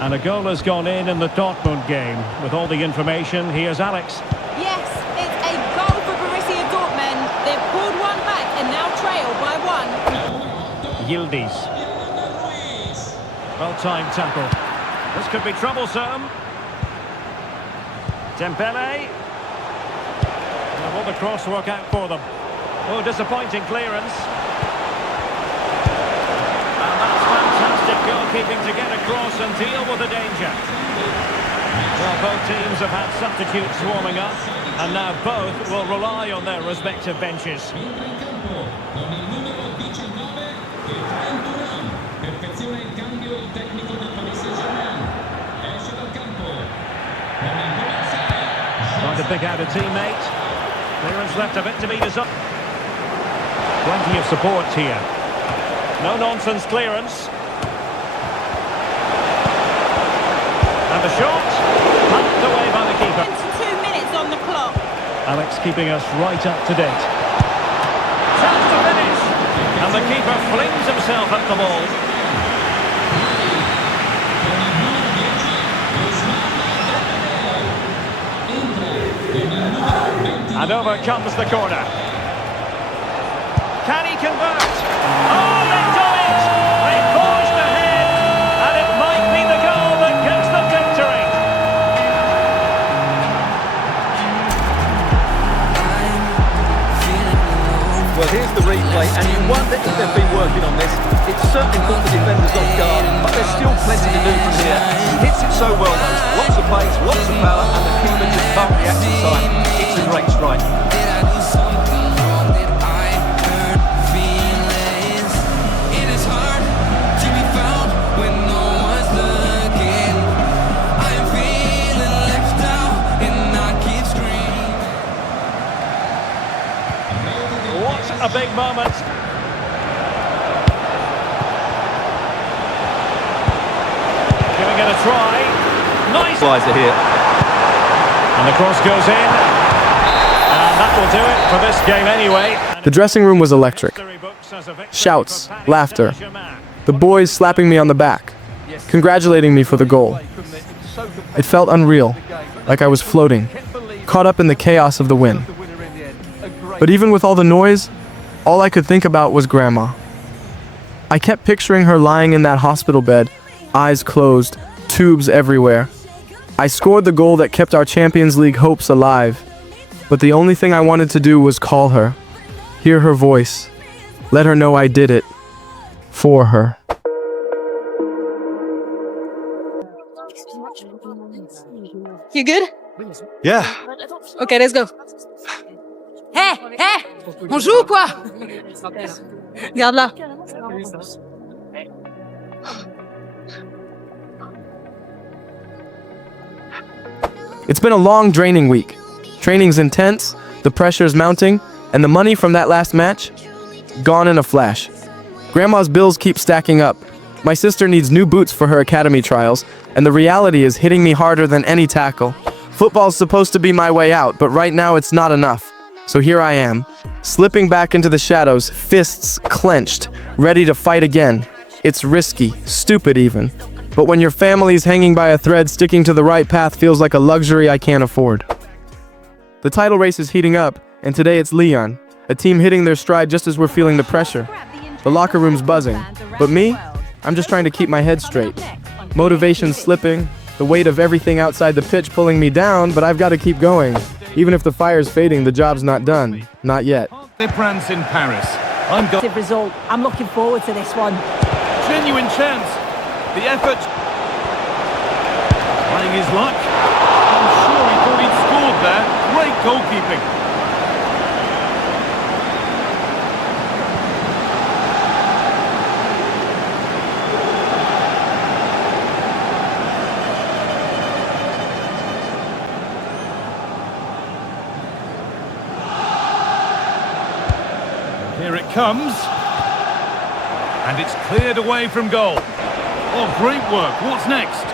And a goal has gone in the Dortmund game. With all the information, here's Alex. Yes, it's a goal for Borussia Dortmund. They've pulled one back and now trail by one. Yildiz. Well-timed tackle. This could be troublesome. Dembele. Will the cross work out for them? Oh, disappointing clearance. And that's fantastic goalkeeping to get across and deal with the danger. Well, both teams have had substitutes warming up, and now both will rely on their respective benches. Trying to pick out a teammate. Clearance left a bit to be desired. Plenty of support here. No-nonsense clearance. And the shot. Pumped away by the keeper. 22 minutes on the clock. Alex keeping us right up to date. Chance to finish. And the keeper flings himself at the ball. And over comes the corner. Can he convert? Oh, they've done it! They forged ahead, and it might be the goal that gives them victory. Well, here's the replay, and you wonder if they've been working on this. It's certainly put the defenders off guard, but there's still plenty to do from here. He hits it so well, though. Lots of pace, lots of power, and the keeper just can't react in time. It's a great strike. A big moment. Giving it a try. Nice. Equaliser here. And the cross goes in. And that will do it for this game anyway. The dressing room was electric. Shouts, laughter. The boys slapping me on the back, congratulating me for the goal. It felt unreal, like I was floating, caught up in the chaos of the win. But even with all the noise, all I could think about was Grandma. I kept picturing her lying in that hospital bed, eyes closed, tubes everywhere. I scored the goal that kept our Champions League hopes alive, but the only thing I wanted to do was call her, Hear her voice. Let her know I did it. For her. You good? Yeah. Okay, let's go. Hé, on joue ou quoi? Regarde là. It's been a long, draining week. Training's intense, the pressure's mounting, and the money from that last match? Gone in a flash. Grandma's bills keep stacking up. My sister needs new boots for her academy trials, and the reality is hitting me harder than any tackle. Football's supposed to be my way out, but right now it's not enough. So here I am, slipping back into the shadows, fists clenched, ready to fight again. It's risky, stupid even. But when your family's hanging by a thread, sticking to the right path feels like a luxury I can't afford. The title race is heating up, and today it's Leon, a team hitting their stride just as we're feeling the pressure. The locker room's buzzing, but me? I'm just trying to keep my head straight. Motivation's slipping, the weight of everything outside the pitch pulling me down, but I've got to keep going. Even if the fire's fading, the job's not done. Not yet. France in Paris. Result. I'm looking forward to this one. Genuine chance. The effort. Trying his luck. I'm sure he thought he'd scored there. Great goalkeeping. Here it comes. And it's cleared away from goal. Oh, great work. What's next?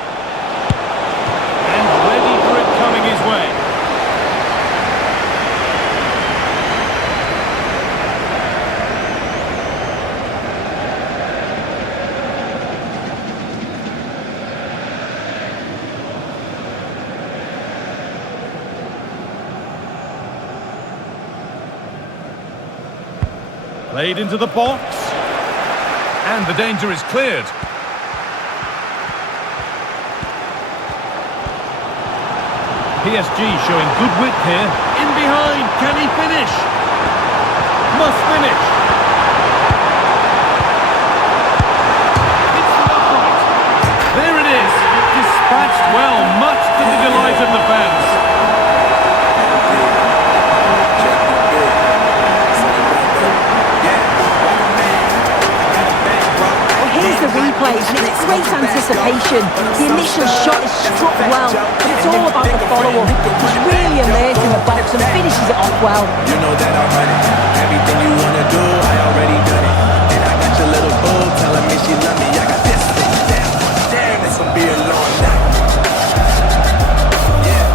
And ready for it coming his way. Played into the box. And the danger is cleared. PSG showing good width here. In behind, can he finish? Must finish. It's the upright. There it is. Dispatched well, much to the delight of the fans. The replay, and it's great anticipation. The initial shot is struck well, but it's all about the follow-up. He's really alert in the box and finishes it off well. You know that I'm running. Everything you wanna do, I already done it. And I got your little boo telling me she love me. I got this thing down. Damn, it's gonna be a long night. Yeah.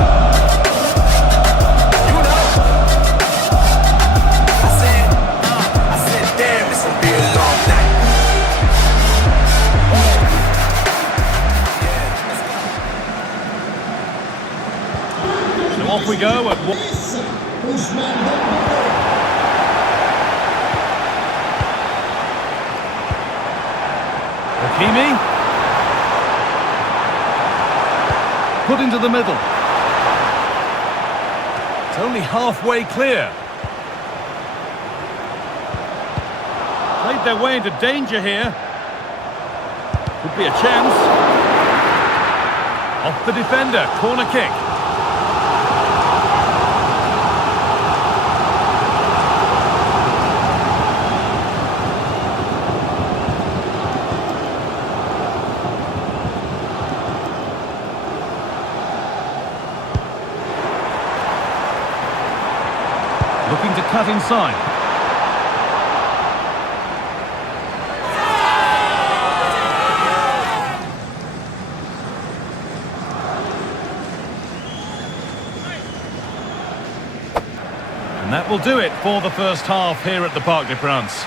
You know. I said, damn, it's gonna be a long night. Off we go at one. Hakimi. Put into the middle. It's only halfway clear. Played their way into danger here. Could be a chance. Off the defender, corner kick. Looking to cut inside. And that will do it for the first half here at the Parc des Princes.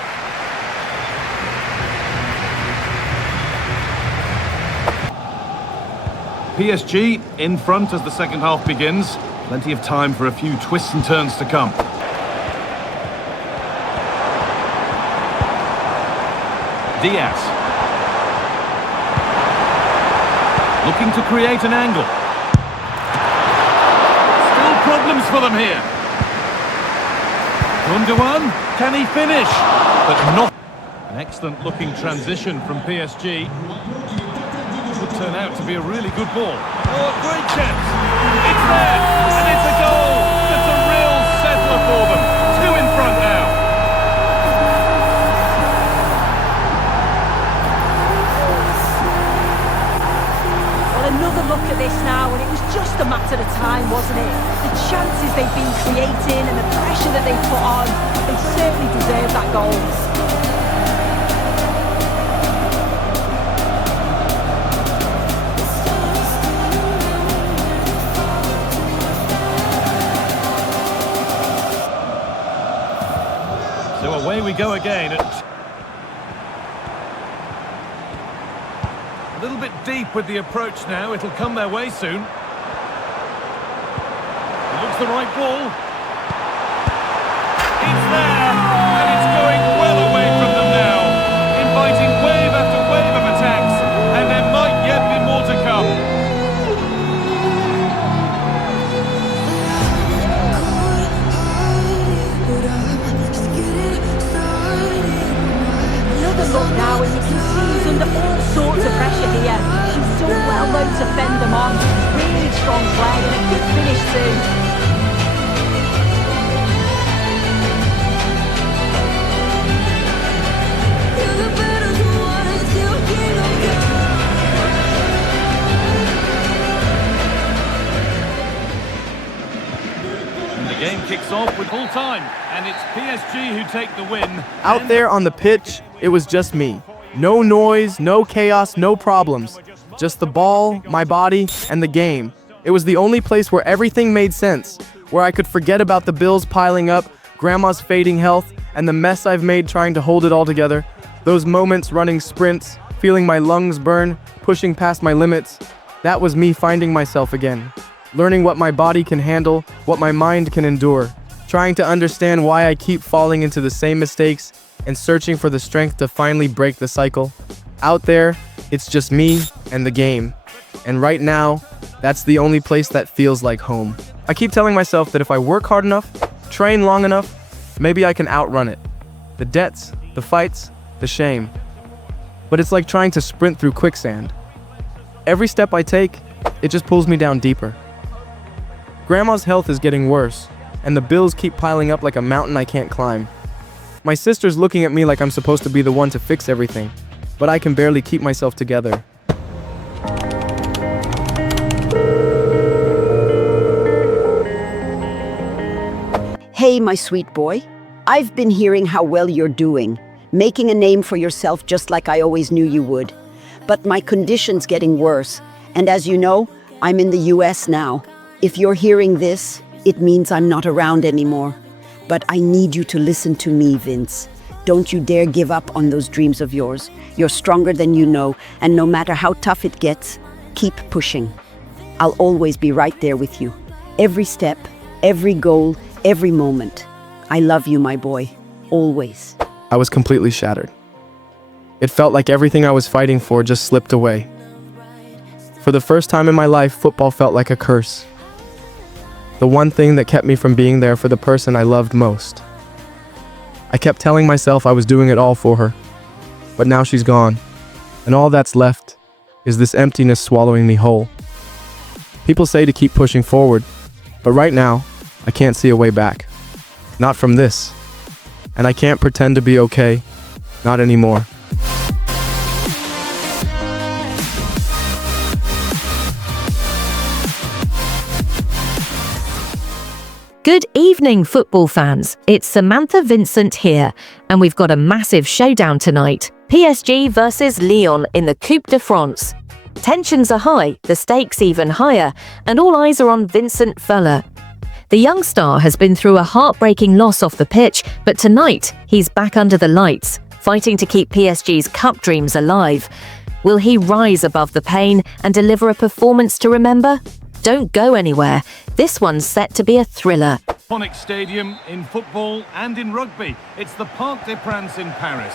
PSG in front as the second half begins. Plenty of time for a few twists and turns to come. Diaz. Looking to create an angle. Still problems for them here. Gundogan Can he finish? But not. An excellent looking transition from PSG. Would turn out to be a really good ball. Oh, great chance. It's there, and it's a goal. That's a real settler for them. 2 in front now. Well, another look at this now, and it was just a matter of time, wasn't it? The chances they've been creating and the pressure that they've put on, they certainly deserve that goal. So away we go again. A little bit deep with the approach now. It'll come their way soon. It looks the right ball. It's there, and it's going well away from them now, inviting wave after wave of attacks, and there might yet be more to come. Another look now, and you can see he's under all sorts of pressure here. He's done well though to fend them on. Really strong play and a good finish too. And the game kicks off with full time, and it's PSG who take the win. Out there on the pitch, it was just me. No noise, no chaos, no problems. Just the ball, my body, and the game. It was the only place where everything made sense, where I could forget about the bills piling up, grandma's fading health, and the mess I've made trying to hold it all together. Those moments running sprints, feeling my lungs burn, pushing past my limits. That was me finding myself again. Learning what my body can handle, what my mind can endure. Trying to understand why I keep falling into the same mistakes and searching for the strength to finally break the cycle. Out there, it's just me and the game. And right now, that's the only place that feels like home. I keep telling myself that if I work hard enough, train long enough, maybe I can outrun it. The debts, the fights, the shame. But it's like trying to sprint through quicksand. Every step I take, it just pulls me down deeper. Grandma's health is getting worse, and the bills keep piling up like a mountain I can't climb. My sister's looking at me like I'm supposed to be the one to fix everything, but I can barely keep myself together. Hey, my sweet boy. I've been hearing how well you're doing, making a name for yourself just like I always knew you would. But my condition's getting worse, and as you know, I'm in the US now. If you're hearing this, it means I'm not around anymore. But I need you to listen to me, Vince. Don't you dare give up on those dreams of yours. You're stronger than you know, and no matter how tough it gets, keep pushing. I'll always be right there with you. Every step, every goal, every moment. I love you, my boy. Always. I was completely shattered. It felt like everything I was fighting for just slipped away. For the first time in my life, football felt like a curse. The one thing that kept me from being there for the person I loved most. I kept telling myself I was doing it all for her, but now she's gone, and all that's left is this emptiness swallowing me whole. People say to keep pushing forward, but right now, I can't see a way back. Not from this. And I can't pretend to be okay. Not anymore. Good evening, football fans. It's Samantha Vincent here, and we've got a massive showdown tonight. PSG versus Lyon in the Coupe de France. Tensions are high, the stakes even higher, and all eyes are on Vincent Feller. The young star has been through a heartbreaking loss off the pitch, but tonight he's back under the lights, fighting to keep PSG's cup dreams alive. Will he rise above the pain and deliver a performance to remember? Don't go anywhere. This one's set to be a thriller. Iconic stadium in football and in rugby. It's the Parc des Princes in Paris.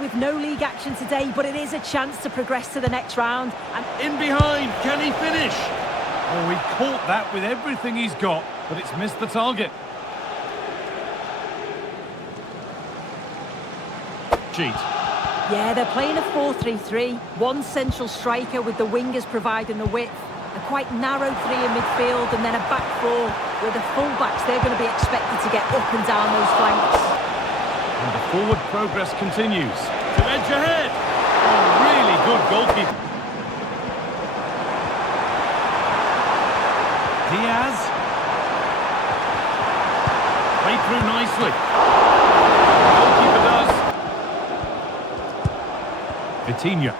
With no league action today, but it is a chance to progress to the next round. And in behind, can he finish? Oh, he caught that with everything he's got, but it's missed the target. Sheet. Yeah, they're playing a 4-3-3. One central striker with the wingers providing the width. A quite narrow three in midfield and then a back four where the full-backs, they're going to be expected to get up and down those flanks. And the forward progress continues. To edge ahead. Oh, really good goalkeeper. Diaz. Played through nicely. Goalkeeper does. Vitinha.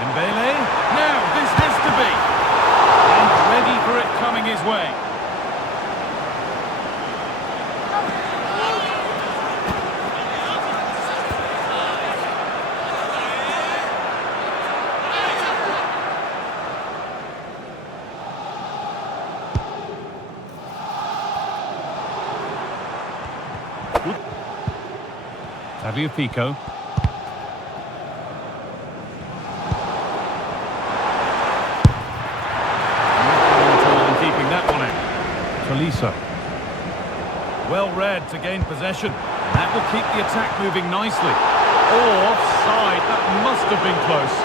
Dembele. Now, this has to be. And ready for it coming his way. Tagliafico. Keeping that one out. Tolisso. Well read to gain possession. That will keep the attack moving nicely. Oh, offside. That must have been close.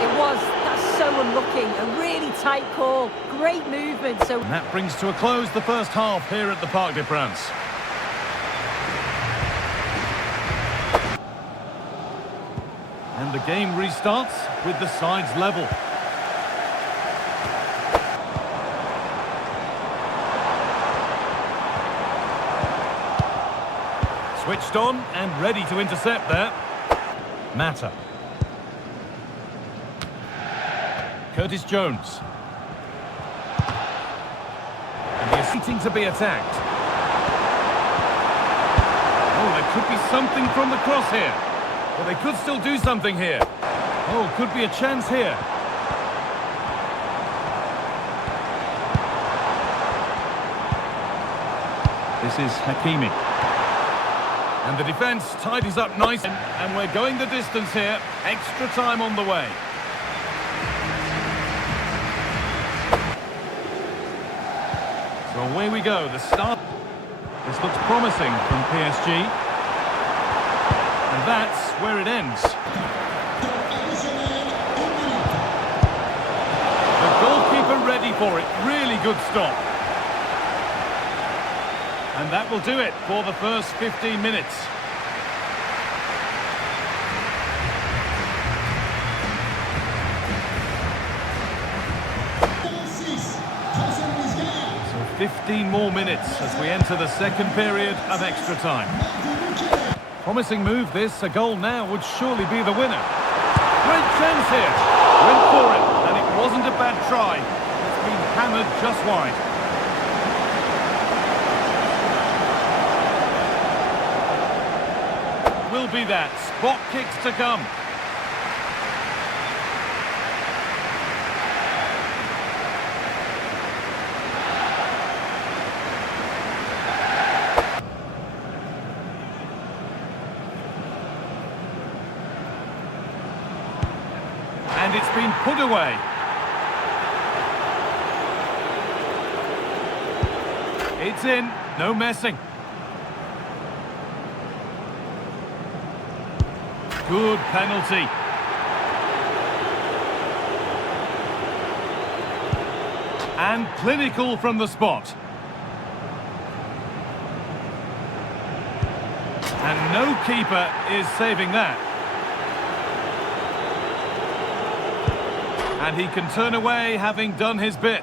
It was. That's so unlucky. A really tight call. Great movement. So and that brings to a close the first half here at the Parc des Princes. And the game restarts with the sides level. Switched on and ready to intercept there. Mata. Curtis Jones. And they're seeking to be attacked. Oh, there could be something from the cross here. Well, they could still do something here. Oh, could be a chance here. This is Hakimi. And the defence tidies up nice. And we're going the distance here. Extra time on the way. So away we go. The start. This looks promising from PSG. And that's where it ends. The goalkeeper ready for it. Really good stop. And that will do it for the first 15 minutes. So 15 more minutes as we enter the second period of extra time. Promising move this, a goal now would surely be the winner. Great chance here, went for it, and it wasn't a bad try. It's been hammered just wide. Will be that, spot kicks to come. And it's been put away. It's in, no messing. Good penalty. And clinical from the spot. And no keeper is saving that. And he can turn away, having done his bit.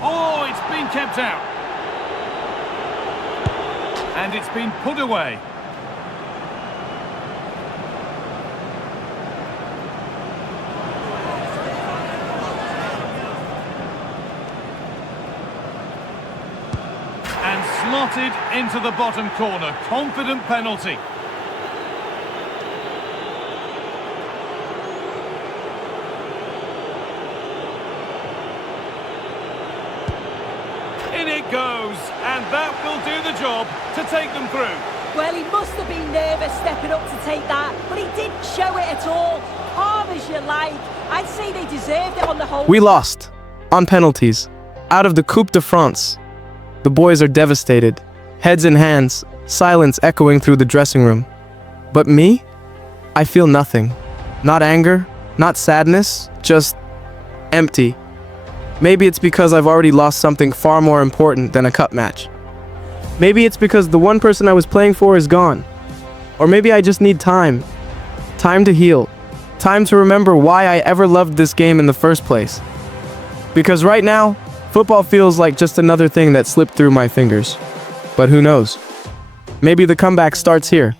Oh, it's been kept out. And it's been put away. And slotted into the bottom corner. Confident penalty. In it goes, and that will do the job to take them through. well, he must have been nervous stepping up to take that, but he didn't show it at all. Calm as you like. I'd say they deserved it on the whole. We lost on penalties out of the Coupe de France. The boys are devastated, heads in hands, silence echoing through the dressing room. But me? I feel nothing. Not anger, not sadness, just empty. Maybe it's because I've already lost something far more important than a cup match. Maybe it's because the one person I was playing for is gone. Or maybe I just need time. Time to heal. Time to remember why I ever loved this game in the first place. Because right now, football feels like just another thing that slipped through my fingers. But who knows? Maybe the comeback starts here.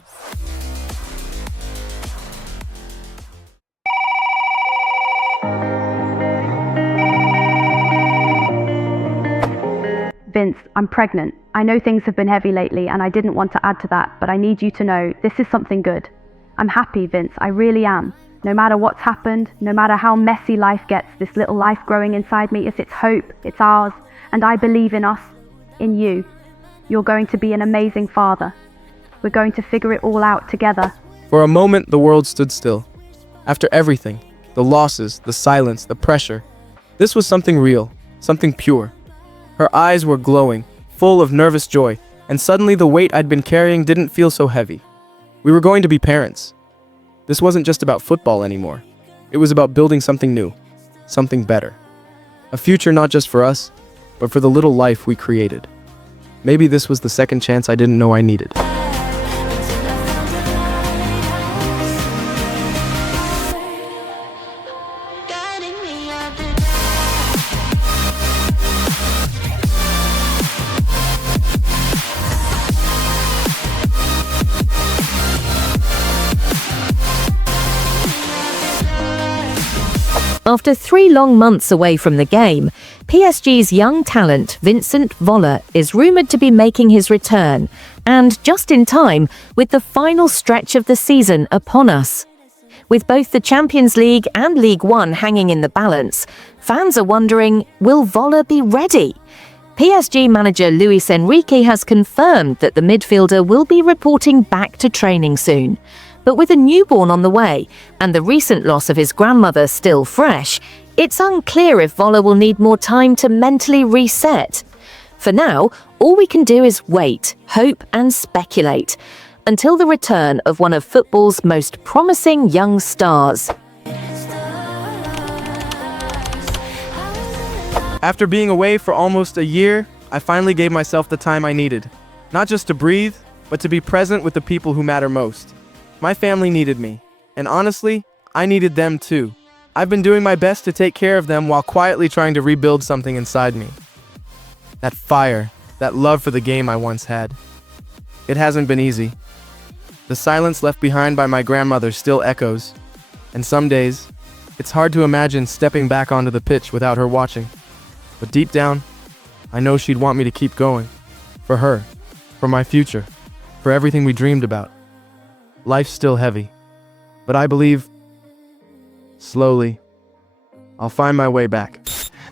Vince, I'm pregnant. I know things have been heavy lately and I didn't want to add to that, but I need you to know this is something good. I'm happy, Vince, I really am. No matter what's happened, no matter how messy life gets, this little life growing inside me is its hope, it's ours, and I believe in us, in you. You're going to be an amazing father. We're going to figure it all out together. For a moment, the world stood still. After everything, the losses, the silence, the pressure, this was something real, something pure. Her eyes were glowing, full of nervous joy, and suddenly the weight I'd been carrying didn't feel so heavy. We were going to be parents. This wasn't just about football anymore. It was about building something new, something better. A future not just for us, but for the little life we created. Maybe this was the second chance I didn't know I needed. After 3 long months away from the game, PSG's young talent Vincent Voller is rumoured to be making his return, and just in time with the final stretch of the season upon us. With both the Champions League and League One hanging in the balance, fans are wondering, will Voller be ready? PSG manager Luis Enrique has confirmed that the midfielder will be reporting back to training soon. But with a newborn on the way and the recent loss of his grandmother still fresh, it's unclear if Voller will need more time to mentally reset. For now, all we can do is wait, hope and speculate until the return of one of football's most promising young stars. After being away for almost a year, I finally gave myself the time I needed. Not just to breathe, but to be present with the people who matter most. My family needed me, and honestly, I needed them too. I've been doing my best to take care of them while quietly trying to rebuild something inside me. That fire, that love for the game I once had. It hasn't been easy. The silence left behind by my grandmother still echoes, and some days, it's hard to imagine stepping back onto the pitch without her watching. But deep down, I know she'd want me to keep going. For her, for my future, for everything we dreamed about. Life's still heavy, but I believe, slowly, I'll find my way back.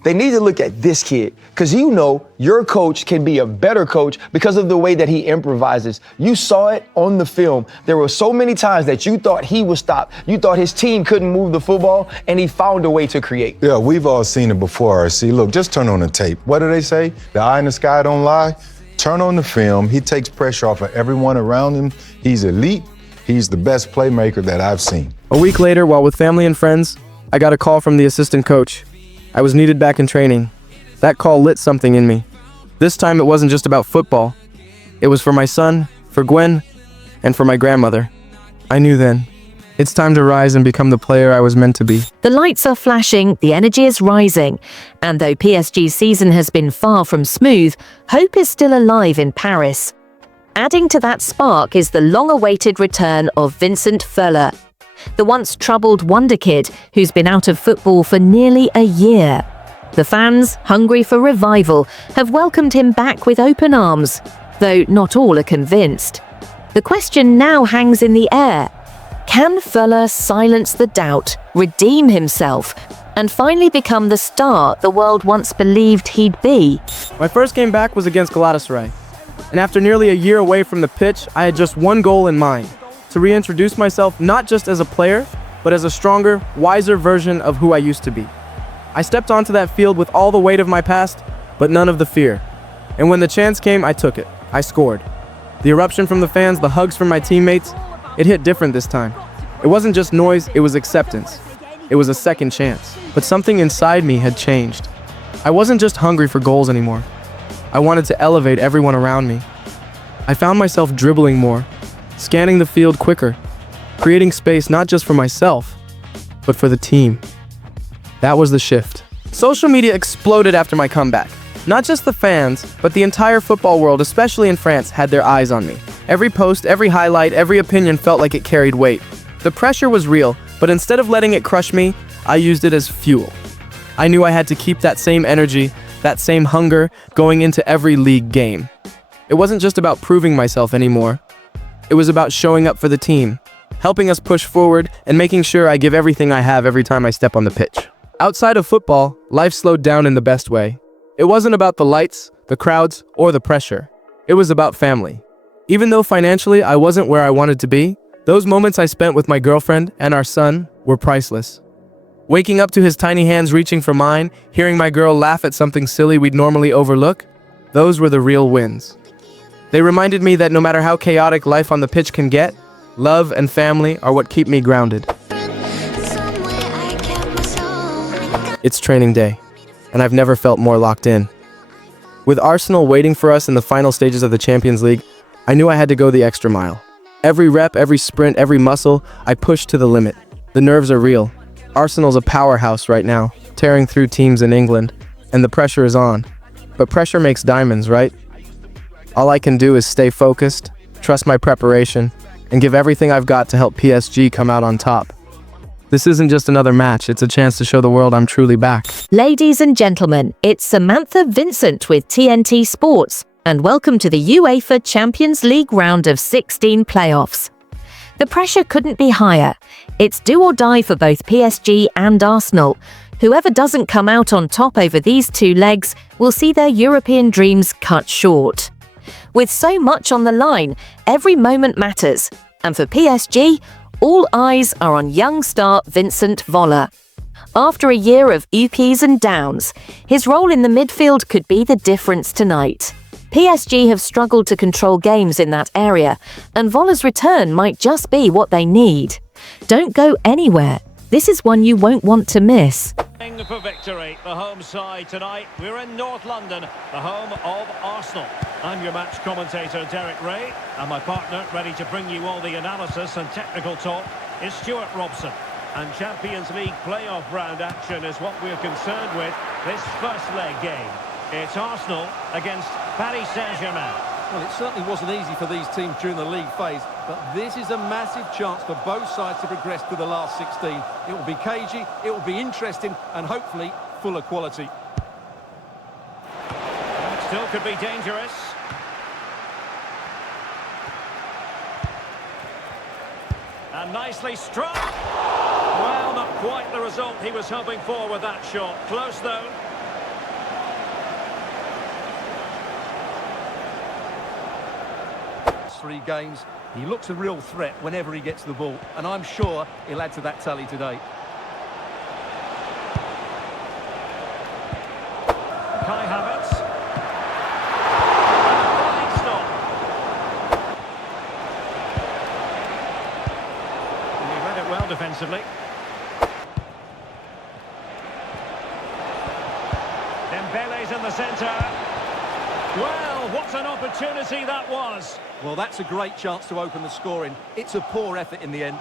They need to look at this kid, because you know your coach can be a better coach because of the way that he improvises. You saw it on the film. There were so many times that you thought he would stop. You thought his team couldn't move the football, and he found a way to create. Yeah, we've all seen it before, RC. Look, just turn on the tape. What do they say? The eye in the sky don't lie. Turn on the film. He takes pressure off of everyone around him. He's elite. He's the best playmaker that I've seen. A week later, while with family and friends, I got a call from the assistant coach. I was needed back in training. That call lit something in me. This time it wasn't just about football. It was for my son, for Gwen, and for my grandmother. I knew then, it's time to rise and become the player I was meant to be. The lights are flashing, the energy is rising, and though PSG's season has been far from smooth, hope is still alive in Paris. Adding to that spark is the long-awaited return of Vincent Voller, the once troubled wonder kid who's been out of football for nearly a year. The fans, hungry for revival, have welcomed him back with open arms, though not all are convinced. The question now hangs in the air. Can Voller silence the doubt, redeem himself, and finally become the star the world once believed he'd be? My first game back was against Galatasaray. And after nearly a year away from the pitch, I had just one goal in mind, to reintroduce myself not just as a player, but as a stronger, wiser version of who I used to be. I stepped onto that field with all the weight of my past, but none of the fear. And when the chance came, I took it. I scored. The eruption from the fans, the hugs from my teammates, it hit different this time. It wasn't just noise, it was acceptance. It was a second chance. But something inside me had changed. I wasn't just hungry for goals anymore. I wanted to elevate everyone around me. I found myself dribbling more, scanning the field quicker, creating space not just for myself, but for the team. That was the shift. Social media exploded after my comeback. Not just the fans, but the entire football world, especially in France, had their eyes on me. Every post, every highlight, every opinion felt like it carried weight. The pressure was real, but instead of letting it crush me, I used it as fuel. I knew I had to keep that same energy, that same hunger, going into every league game. It wasn't just about proving myself anymore. It was about showing up for the team, helping us push forward, and making sure I give everything I have every time I step on the pitch. Outside of football, life slowed down in the best way. It wasn't about the lights, the crowds, or the pressure. It was about family. Even though financially I wasn't where I wanted to be, those moments I spent with my girlfriend and our son were priceless. Waking up to his tiny hands reaching for mine, hearing my girl laugh at something silly we'd normally overlook, those were the real wins. They reminded me that no matter how chaotic life on the pitch can get, love and family are what keep me grounded. It's training day, and I've never felt more locked in. With Arsenal waiting for us in the final stages of the Champions League, I knew I had to go the extra mile. Every rep, every sprint, every muscle, I pushed to the limit. The nerves are real. Arsenal's a powerhouse right now, tearing through teams in England, and the pressure is on. But pressure makes diamonds, right? All I can do is stay focused, trust my preparation, and give everything I've got to help PSG come out on top. This isn't just another match, it's a chance to show the world I'm truly back. Ladies and gentlemen, it's Samantha Vincent with TNT Sports, and welcome to the UEFA Champions League round of 16 playoffs. The pressure couldn't be higher. It's do or die for both PSG and Arsenal. Whoever doesn't come out on top over these two legs will see their European dreams cut short. With so much on the line, every moment matters. And for PSG, all eyes are on young star Vincent Voller. After a year of ups and downs, his role in the midfield could be the difference tonight. PSG have struggled to control games in that area, and Voller's return might just be what they need. Don't go anywhere. This is one you won't want to miss. For victory, the home side tonight. We're in North London, the home of Arsenal. I'm your match commentator, Derek Ray, and my partner, ready to bring you all the analysis and technical talk, is Stuart Robson. And Champions League playoff round action is what we're concerned with this first leg game. It's Arsenal against Paris Saint-Germain. Well, it certainly wasn't easy for these teams during the league phase, but this is a massive chance for both sides to progress to the last 16. It will be cagey, it will be interesting, and hopefully full of quality. That still could be dangerous. And nicely struck. Well, not quite the result he was hoping for with that shot. Close, though. 3 games. He looks a real threat whenever he gets the ball, and I'm sure he'll add to that tally today. Kai Havertz. Flying stop. He read it well defensively. Dembele's in the centre. Well, what an opportunity that was. Well, that's a great chance to open the scoring. It's a poor effort in the end.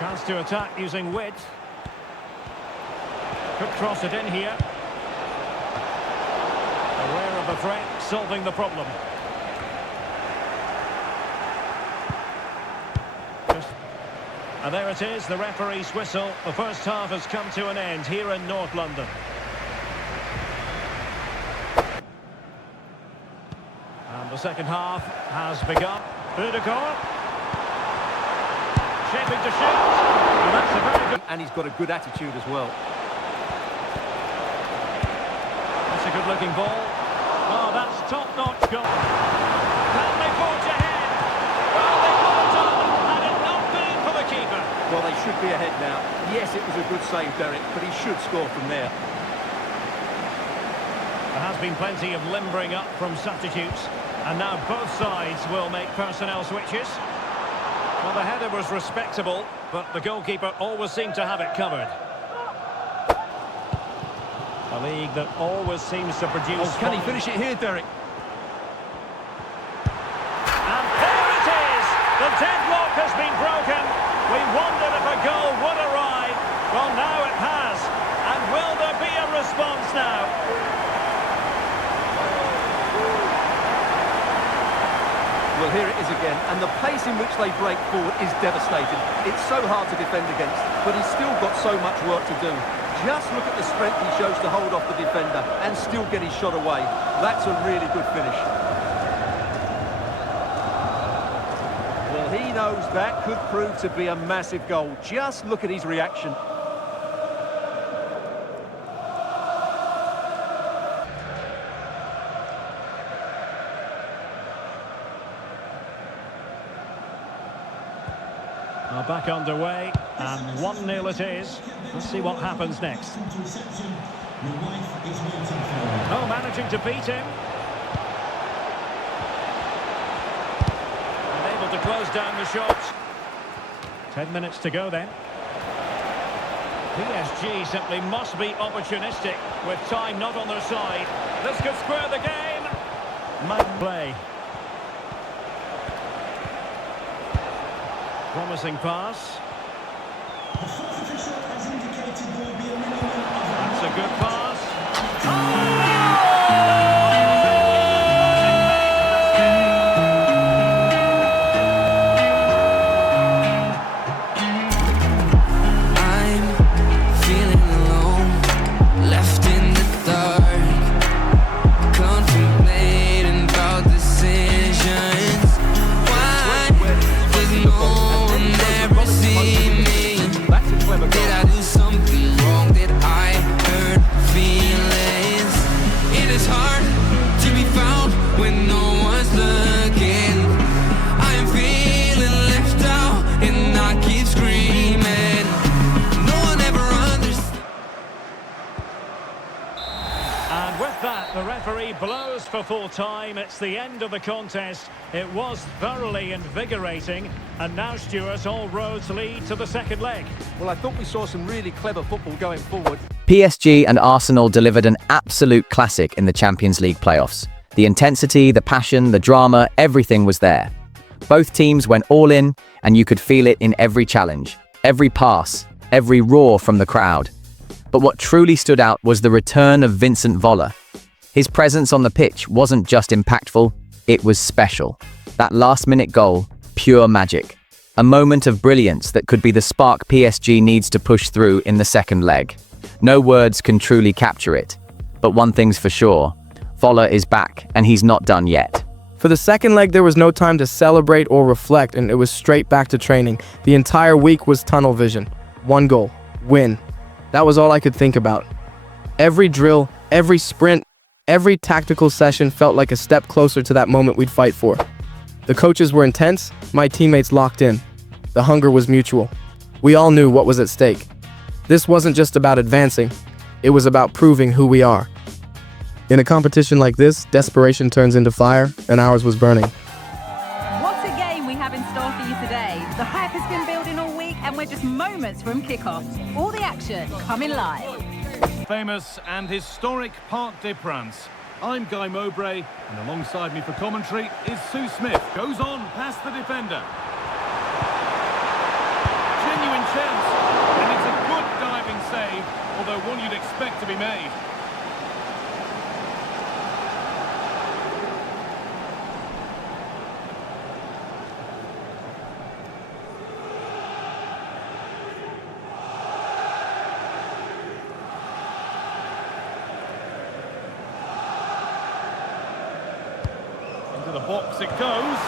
Chance to attack using width. Could cross it in here. Aware of the threat, solving the problem. And there it is, the referee's whistle. The first half has come to an end here in North London. And the second half has begun. Odegaard. Shaping to shoot. And that's a very good... And he's got a good attitude as well. That's a good-looking ball. Oh, that's top-notch goal. Can they forge ahead? Well, they got on, had it not been for the keeper. Well, they should be ahead now. Yes, it was a good save, Derek, but he should score from there. There has been plenty of limbering up from substitutes, and now both sides will make personnel switches. Well, the header was respectable, but the goalkeeper always seemed to have it covered. A league that always seems to produce... Oh, can he finish it here, Derek? And there it is! The deadlock has been broken. We wondered if a goal would arrive. Well, now it has. And will there be a response now? Well, here it is again, and the pace in which they break forward is devastating. It's so hard to defend against, but he's still got so much work to do. Just look at the strength he shows to hold off the defender and still get his shot away. That's a really good finish. Well, he knows that could prove to be a massive goal. Just look at his reaction. Now back underway, and 1-0 it is. Let's see what happens next. Oh, managing to beat him. And able to close down the shot. 10 minutes to go then. PSG simply must be opportunistic with time not on their side. This could square the game. Might play. Promising pass. That's a good pass. I'm feeling alone, left in the dark, contemplating about decisions. Why does no one ever see me? Did I do something wrong? Did I hurt feelings? It is hard to be found when no one's looking. I am feeling left out and I keep screaming. No one ever understands. And with that, the referee blows for full time. It's the end of the contest. It was thoroughly invigorating. And now, Stuart, all roads lead to the second leg. Well, I thought we saw some really clever football going forward. PSG and Arsenal delivered an absolute classic in the Champions League playoffs. The intensity, the passion, the drama, everything was there. Both teams went all in, and you could feel it in every challenge, every pass, every roar from the crowd. But what truly stood out was the return of Vincent Voller. His presence on the pitch wasn't just impactful, it was special. That last-minute goal, pure magic. A moment of brilliance that could be the spark PSG needs to push through in the second leg. No words can truly capture it. But one thing's for sure, Voller is back, and he's not done yet. For the second leg, there was no time to celebrate or reflect, and it was straight back to training. The entire week was tunnel vision. One goal, win. That was all I could think about. Every drill, every sprint, every tactical session felt like a step closer to that moment we'd fight for. The coaches were intense, my teammates locked in. The hunger was mutual. We all knew what was at stake. This wasn't just about advancing, it was about proving who we are. In a competition like this, desperation turns into fire, and ours was burning. What a game we have in store for you today. The hype has been building all week, and we're just moments from kickoff. All the action coming live. Famous and historic Parc des Princes. I'm Guy Mowbray, and alongside me for commentary is Sue Smith. Goes on past the defender. Genuine chance, and it's a good diving save, although one you'd expect to be made. Into the box it goes.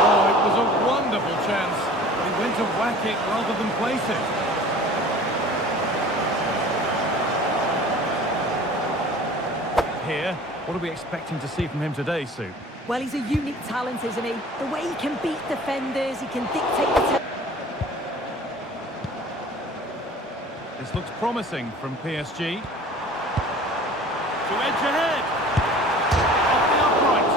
Oh, it was a wonderful chance. He went to whack it rather than place it. Here, what are we expecting to see from him today, Sue? Well, he's a unique talent, isn't he? The way he can beat defenders, he can dictate the This looks promising from PSG. To edge ahead. Off the upright.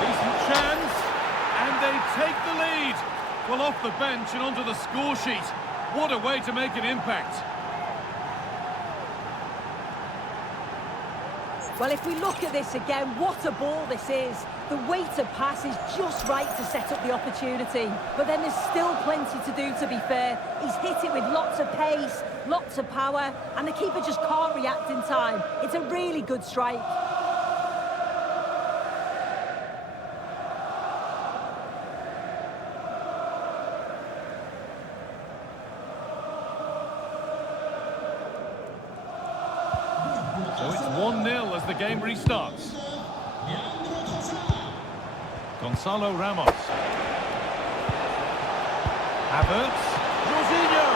Decent chance. And they take the lead. Well, off the bench and onto the score sheet. What a way to make an impact. Well, if we look at this again, what a ball this is. The weight of pass is just right to set up the opportunity. But then there's still plenty to do, to be fair. He's hit it with lots of pace, lots of power, and the keeper just can't react in time. It's a really good strike. So it's 1-0 as the game restarts. Gonzalo Ramos. Havertz. Jorginho.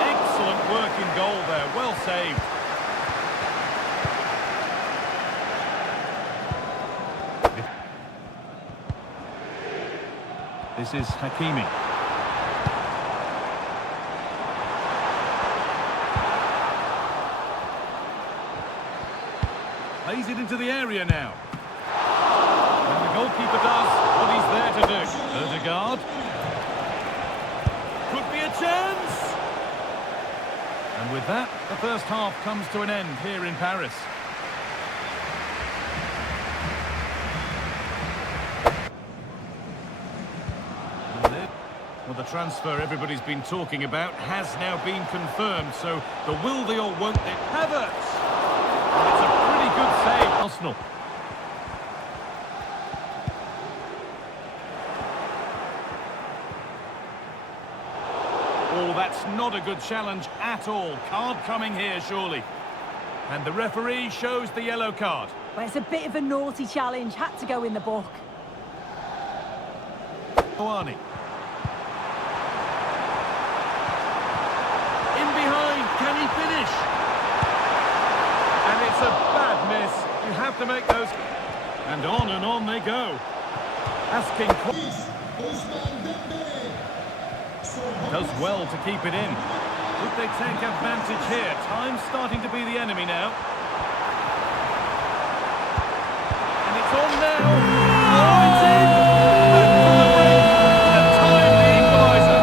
Excellent work in goal there. Well saved. This is Hakimi. Plays it into the area now. And the goalkeeper does what he's there to do. Odegaard. Could be a chance! And with that, the first half comes to an end here in Paris. Well, the transfer everybody's been talking about has now been confirmed, so the will they or won't they? Havertz! And it's a pretty good save, Arsenal. Oh, that's not a good challenge at all. Card coming here, surely. And the referee shows the yellow card. Well, it's a bit of a naughty challenge. Had to go in the book. Oani. In behind, can he finish? And it's a bad miss. You have to make those. And on they go. Asking. Does well to keep it in. Would they take advantage here? Time's starting to be the enemy now. And it's on now. Oh, it's in! Back from the break. And time the equaliser.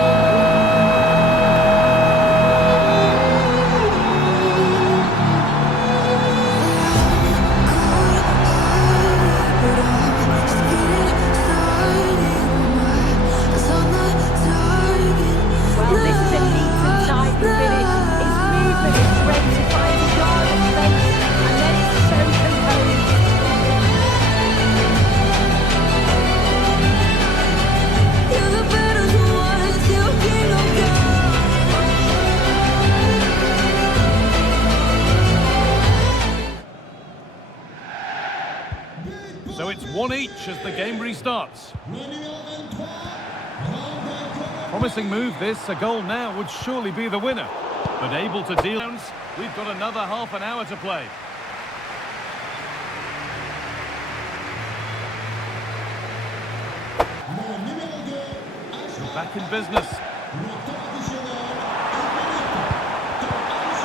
Well, this is a neat and tidy finish. His movement is great to find a yard of space, and then it's so composed. You're the better one, still king of So it's 1 each as the game restarts. Promising move this, a goal now would surely be the winner. But able to deal, we've got another half an hour to play. Back in business.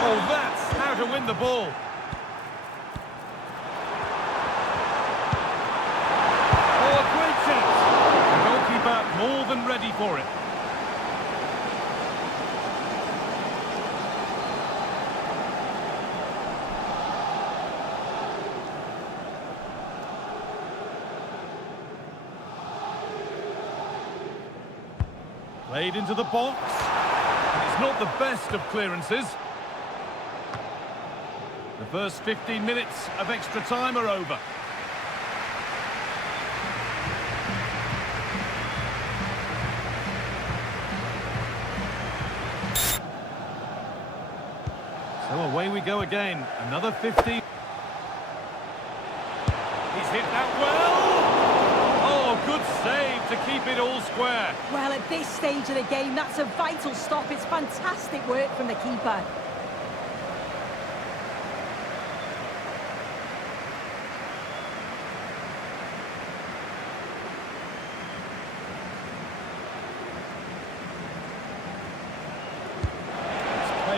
Oh, that's how to win the ball. Oh, a great chance. The goalkeeper more than ready for it. Played into the box. It's not the best of clearances. The first 15 minutes of extra time are over. So away we go again. Another 50. He's hit that well. Oh, good save to keep it all square. Well, at this stage of the game, that's a vital stop. It's fantastic work from the keeper.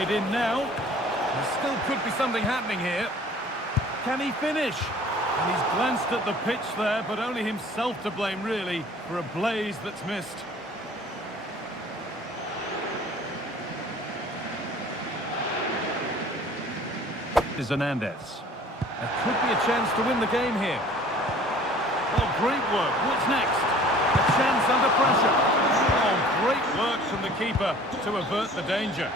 it in now. There still could be something happening here. Can he finish? And he's glanced at the pitch there, but only himself to blame, really, for a blaze that's missed. Is Hernandez. There could be a chance to win the game here. Oh, great work. What's next? A chance under pressure. Oh, great work from the keeper to avert the danger.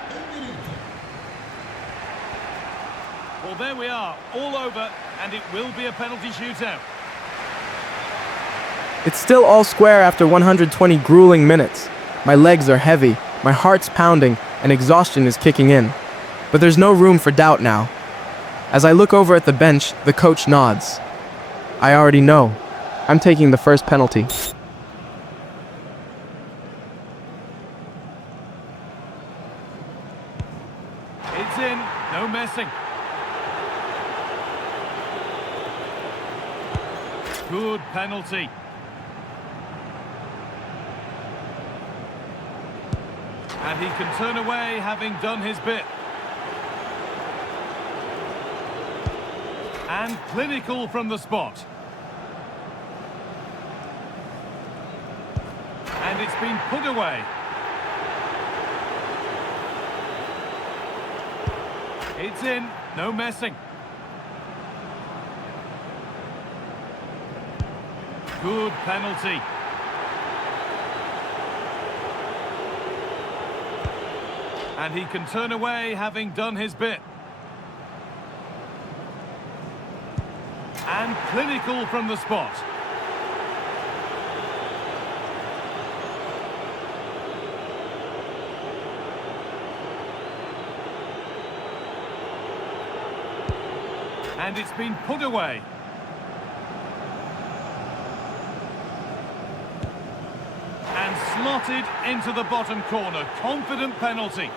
Well, there we are, all over, and it will be a penalty shootout. It's still all square after 120 grueling minutes. My legs are heavy, my heart's pounding, and exhaustion is kicking in. But there's no room for doubt now. As I look over at the bench, the coach nods. I already know. I'm taking the first penalty. It's in, no messing. Good penalty. And he can turn away, having done his bit. And clinical from the spot. And it's been put away. It's in, no messing. Good penalty. And he can turn away, having done his bit. And clinical from the spot. And it's been put away. And slotted into the bottom corner. Confident penalty.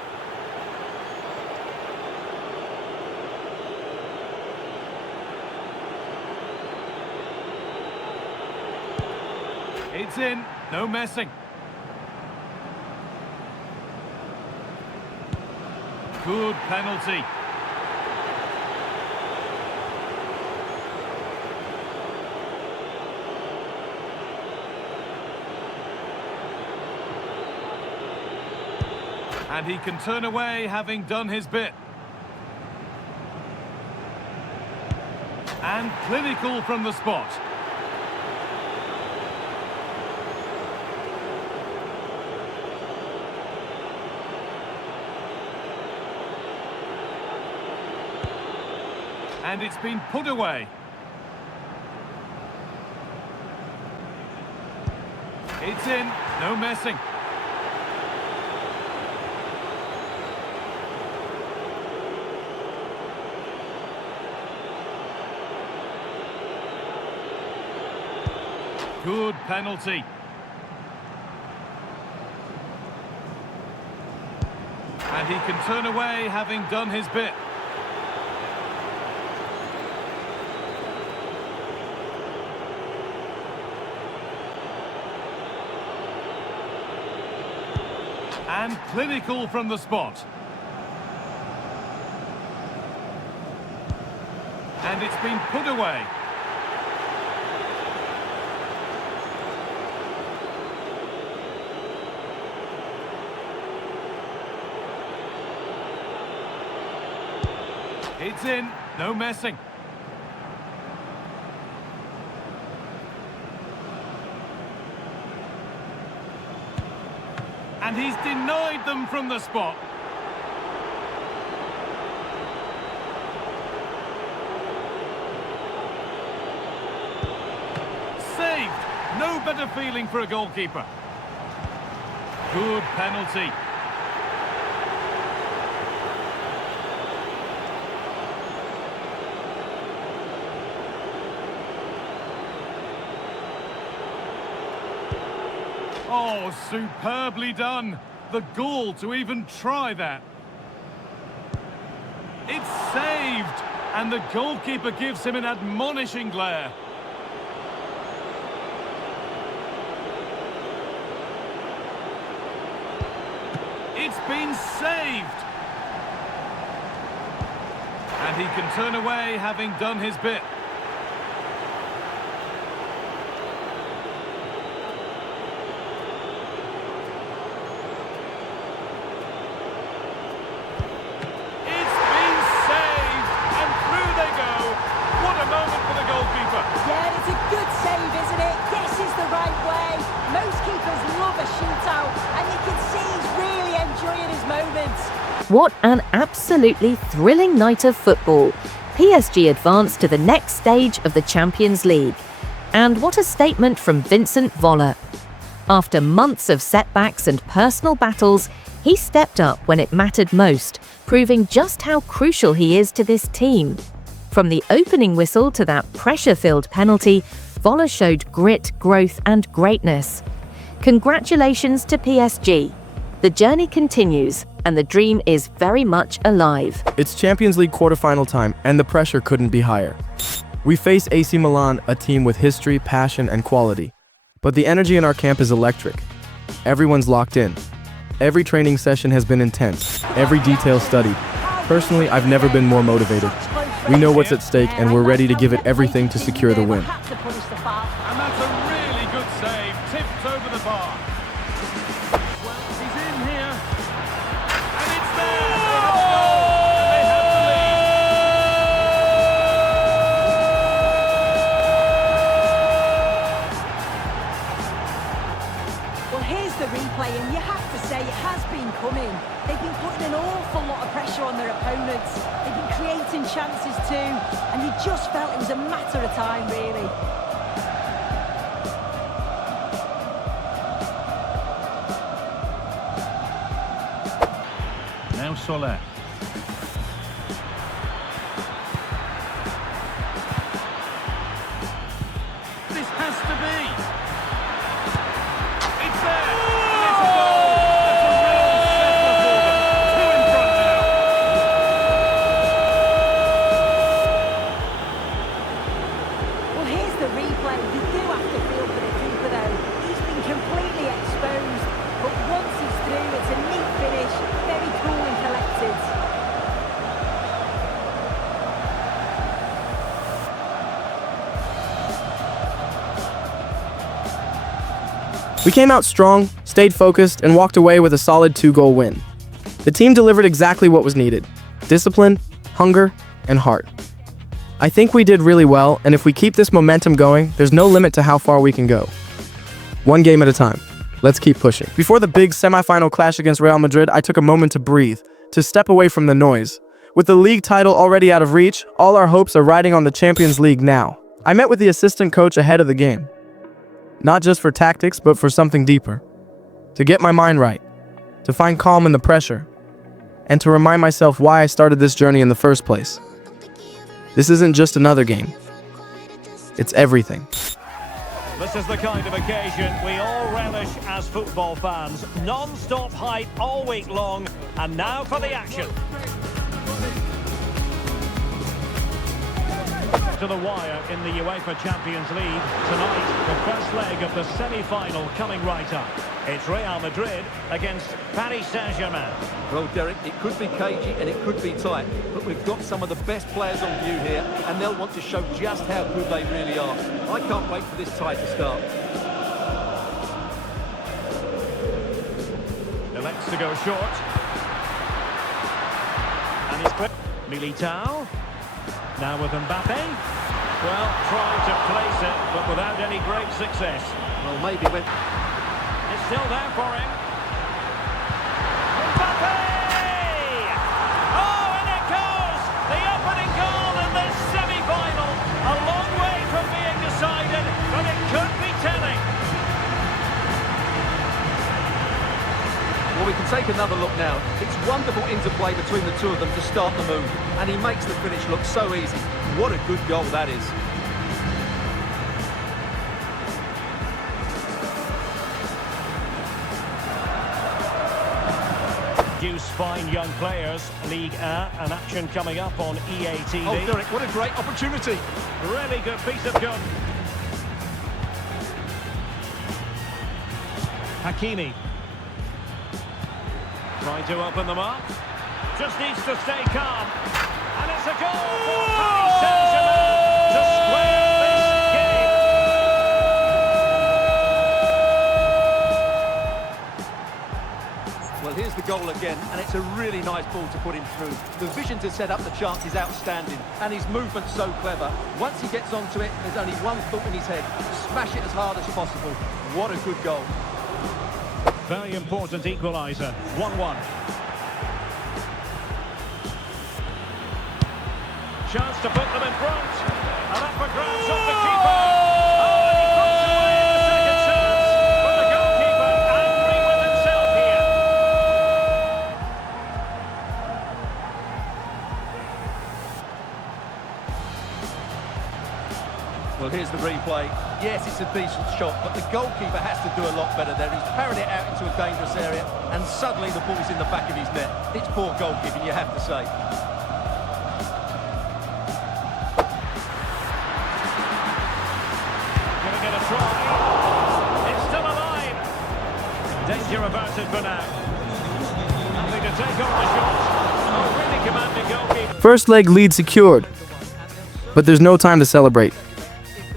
It's in, no messing. Good penalty. And he can turn away, having done his bit. And clinical from the spot. And it's been put away. It's in, no messing. Good penalty. And he can turn away, having done his bit. And clinical from the spot. And it's been put away. It's in, no messing. And he's denied them from the spot. Saved! No better feeling for a goalkeeper. Good penalty. Oh, superbly done. The gall to even try that. It's saved, and the goalkeeper gives him an admonishing glare. It's been saved. he can turn away having done his bit. It's been saved, and through they go. What a moment for the goalkeeper. Yeah, it's a good save, isn't it? This is the right way. Most keepers love a shootout, and you can see he's really enjoying his moments. What an absolutely thrilling night of football. PSG advanced to the next stage of the Champions League. And what a statement from Vincent Voller. After months of setbacks and personal battles, he stepped up when it mattered most, proving just how crucial he is to this team. From the opening whistle to that pressure-filled penalty, Voller showed grit, growth and greatness. Congratulations to PSG. The journey continues, and the dream is very much alive. It's Champions League quarterfinal time, and the pressure couldn't be higher. We face AC Milan, a team with history, passion, and quality. But the energy in our camp is electric. Everyone's locked in. Every training session has been intense, every detail studied. Personally, I've never been more motivated. We know what's at stake, and we're ready to give it everything to secure the win. And that's a really good save, tipped over the bar. Well, he's in here. And it's there! They have the lead. Well, here's the replay, and you have to say it has been coming. They've been putting an awful lot of pressure on their opponents. They've been creating chances too, and you just felt it was a matter of time, really. Now Soler. This has to be. It's there. And it's a goal. That's a real settler for them. Two in front now. Well, here's the replay. You do have to feel for the keeper, though. He's been completely exposed, but once he's through, it's a neat finish. Very cool and collected. We came out strong, stayed focused, and walked away with a solid 2-goal win. The team delivered exactly what was needed: discipline, hunger, and heart. I think we did really well, and if we keep this momentum going, there's no limit to how far we can go. One game at a time. Let's keep pushing. Before the big semi-final clash against Real Madrid, I took a moment to breathe, to step away from the noise. With the league title already out of reach, all our hopes are riding on the Champions League now. I met with the assistant coach ahead of the game. Not just for tactics, but for something deeper. To get my mind right, to find calm in the pressure, and to remind myself why I started this journey in the first place. This isn't just another game. It's everything. This is the kind of occasion we all relish as football fans. Non-stop hype all week long, and now for the action. To the wire in the UEFA Champions League tonight, the first leg of the semi-final coming right up. It's Real Madrid against Paris Saint-Germain. Well, Derek, it could be cagey and it could be tight, but we've got some of the best players on view here, and they'll want to show just how good they really are. I can't wait for this tie to start. Elects to go short. And he's quick. Militao. Now with Mbappe. Well, trying to place it, but without any great success. Well, maybe when... It's still there for him. Mbappe! Oh, and it goes! The opening goal in this semi-final. A long way from being decided, but it could be telling. Well, we can take another look now. It's wonderful interplay between the two of them to start the move, and he makes the finish look so easy. What a good goal that is. Produce fine young players. Ligue 1, an action coming up on EA TV. Oh, Derek, what a great opportunity. Really good piece of gun. Hakimi. Trying to open them up. Just needs to stay calm. And it's a goal for Paris Saint-Germain to square this game. Well, here's the goal again, and it's a really nice ball to put him through. The vision to set up the chance is outstanding, and his movement's so clever. Once he gets onto it, there's only one thought in his head: smash it as hard as possible. What a good goal. Very important equaliser, 1-1. Chance to put them in front. And up for grabs off the keeper. Oh, and he puts away the second chance. But the goalkeeper angry with himself here. Well, here's the replay. Yes, it's a decent shot, but the goalkeeper has to do a lot better there. He's parried it out into a dangerous area, and suddenly the ball's in the back of his net. It's poor goalkeeping, you have to say. Giving it a try. It's still alive. Danger averted for now. Nothing to take on the shot. Oh, really commanding goalkeeper. First leg lead secured, but there's no time to celebrate.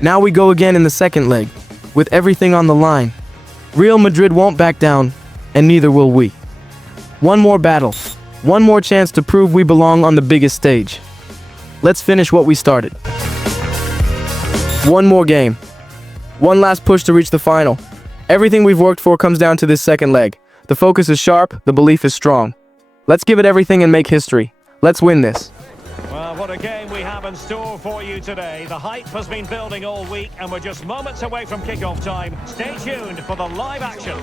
Now we go again in the second leg, with everything on the line. Real Madrid won't back down, and neither will we. One more battle, one more chance to prove we belong on the biggest stage. Let's finish what we started. One more game. One last push to reach the final. Everything we've worked for comes down to this second leg. The focus is sharp, the belief is strong. Let's give it everything and make history. Let's win this. Well, what a game we have in store for you today. The hype has been building all week, and we're just moments away from kickoff time. Stay tuned for the live action.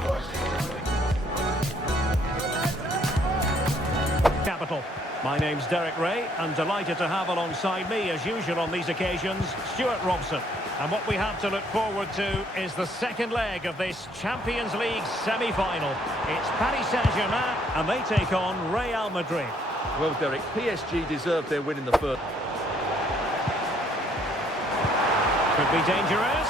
Capital. My name's Derek Ray, and delighted to have alongside me, as usual on these occasions, Stuart Robson. And what we have to look forward to is the second leg of this Champions League semi-final. It's Paris Saint-Germain, and they take on Real Madrid. Well, Derek, PSG deserved their win in the first. Could be dangerous.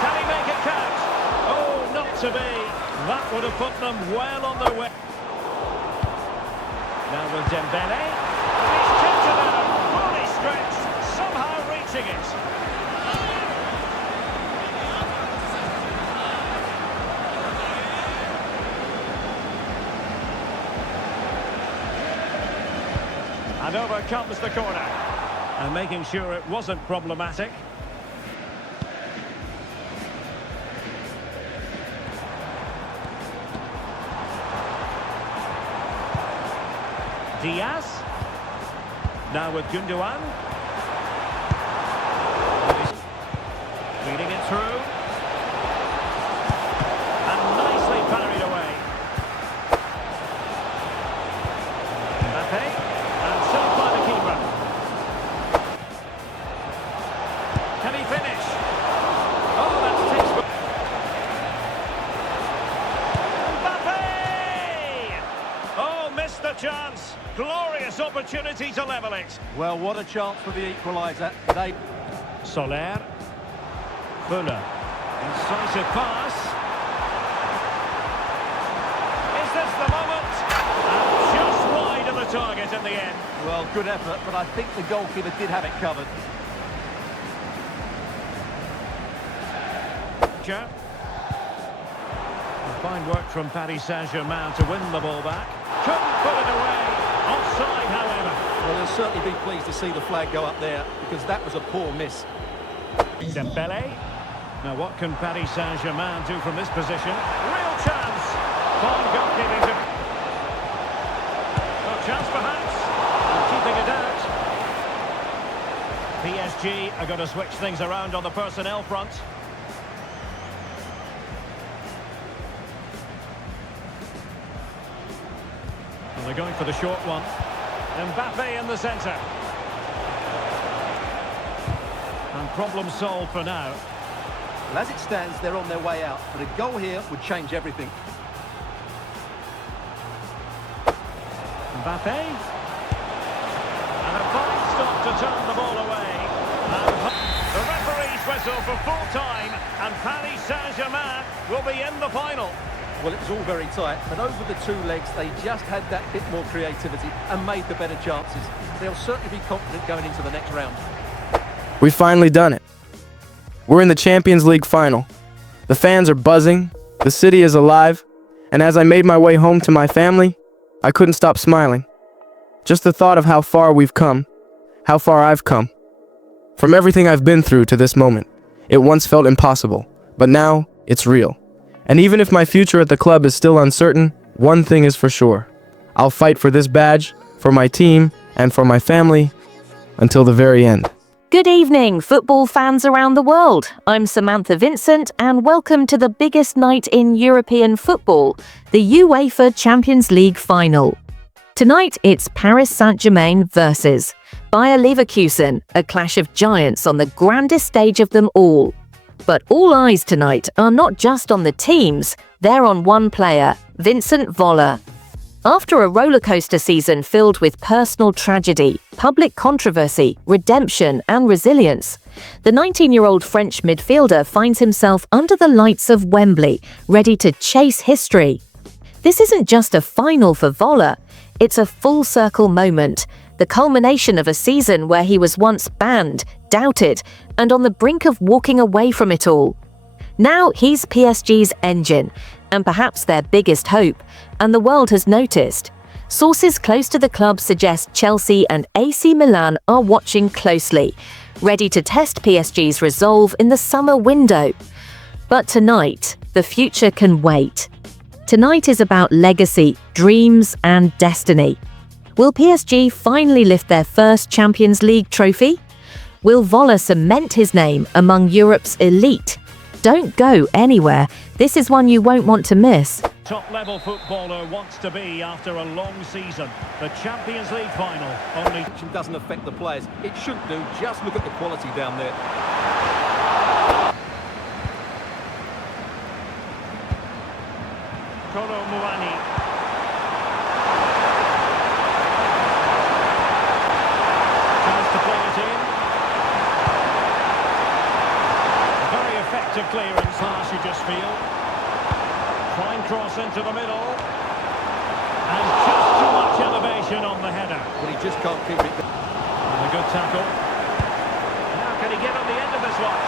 Can he make it count? Oh, not to be. That would have put them well on their way. Now with Dembele. He's kept it out. Fully stretched. Somehow reaching it. And over comes the corner. And making sure it wasn't problematic. Diaz. Now with Gundogan. Feeding it through. And nicely parried away. Mbappe. And saved by the keeper. Can he finish? Oh, that's textbook. Mbappe! Oh, missed the chance. Glorious opportunity to level it. Well, what a chance for the equaliser. They... Soler. Fuller. Incisive pass. Is this the moment? And just wide of the target in the end. Well, good effort, but I think the goalkeeper did have it covered. Fine work from Paris Saint-Germain to win the ball back. Couldn't put it away. Offside, however. Well, they'll certainly be pleased to see the flag go up there, because that was a poor miss. Dembele. Now what can Paris Saint-Germain do from this position? Real chance. Fine goalkeeping to... Well, chance perhaps. Keeping it out. PSG are going to switch things around on the personnel front. And they're going for the short one. Mbappe in the centre. And problem solved for now. Well, as it stands, they're on their way out, but a goal here would change everything. Mbappe. And a fine stop to turn the ball away. And the referee's whistle for full time, and Paris Saint-Germain will be in the final. Well, it was all very tight, but over the two legs, they just had that bit more creativity and made the better chances. They'll certainly be confident going into the next round. We've finally done it. We're in the Champions League final. The fans are buzzing, the city is alive, and as I made my way home to my family, I couldn't stop smiling. Just the thought of how far we've come, how far I've come. From everything I've been through to this moment, it once felt impossible, but now it's real. And even if my future at the club is still uncertain, one thing is for sure. I'll fight for this badge, for my team, and for my family, until the very end. Good evening, football fans around the world. I'm Samantha Vincent, and welcome to the biggest night in European football, the UEFA Champions League final. Tonight, it's Paris Saint-Germain versus Bayer Leverkusen, a clash of giants on the grandest stage of them all. But all eyes tonight are not just on the teams, they're on one player, Vincent Voller. After a rollercoaster season filled with personal tragedy, public controversy, redemption, and resilience, the 19-year-old French midfielder finds himself under the lights of Wembley, ready to chase history. This isn't just a final for Voller, it's a full-circle moment, the culmination of a season where he was once banned, doubted, and on the brink of walking away from it all. Now he's PSG's engine, and perhaps their biggest hope, and the world has noticed. Sources close to the club suggest Chelsea and AC Milan are watching closely, ready to test PSG's resolve in the summer window. But tonight, the future can wait. Tonight is about legacy, dreams, and destiny. Will PSG finally lift their first Champions League trophy? Will Voller cement his name among Europe's elite? Don't go anywhere. This is one you won't want to miss. Top-level footballer wants to be after a long season. The Champions League final only Doesn't affect the players. It shouldn't do. Just look at the quality down there. Kolo Muani. Tries to play it in. Very effective clearance pass, you just feel. Fine cross into the middle. And just too much elevation on the header. But he just can't keep it. And a good tackle. Now can he get on the end of this one?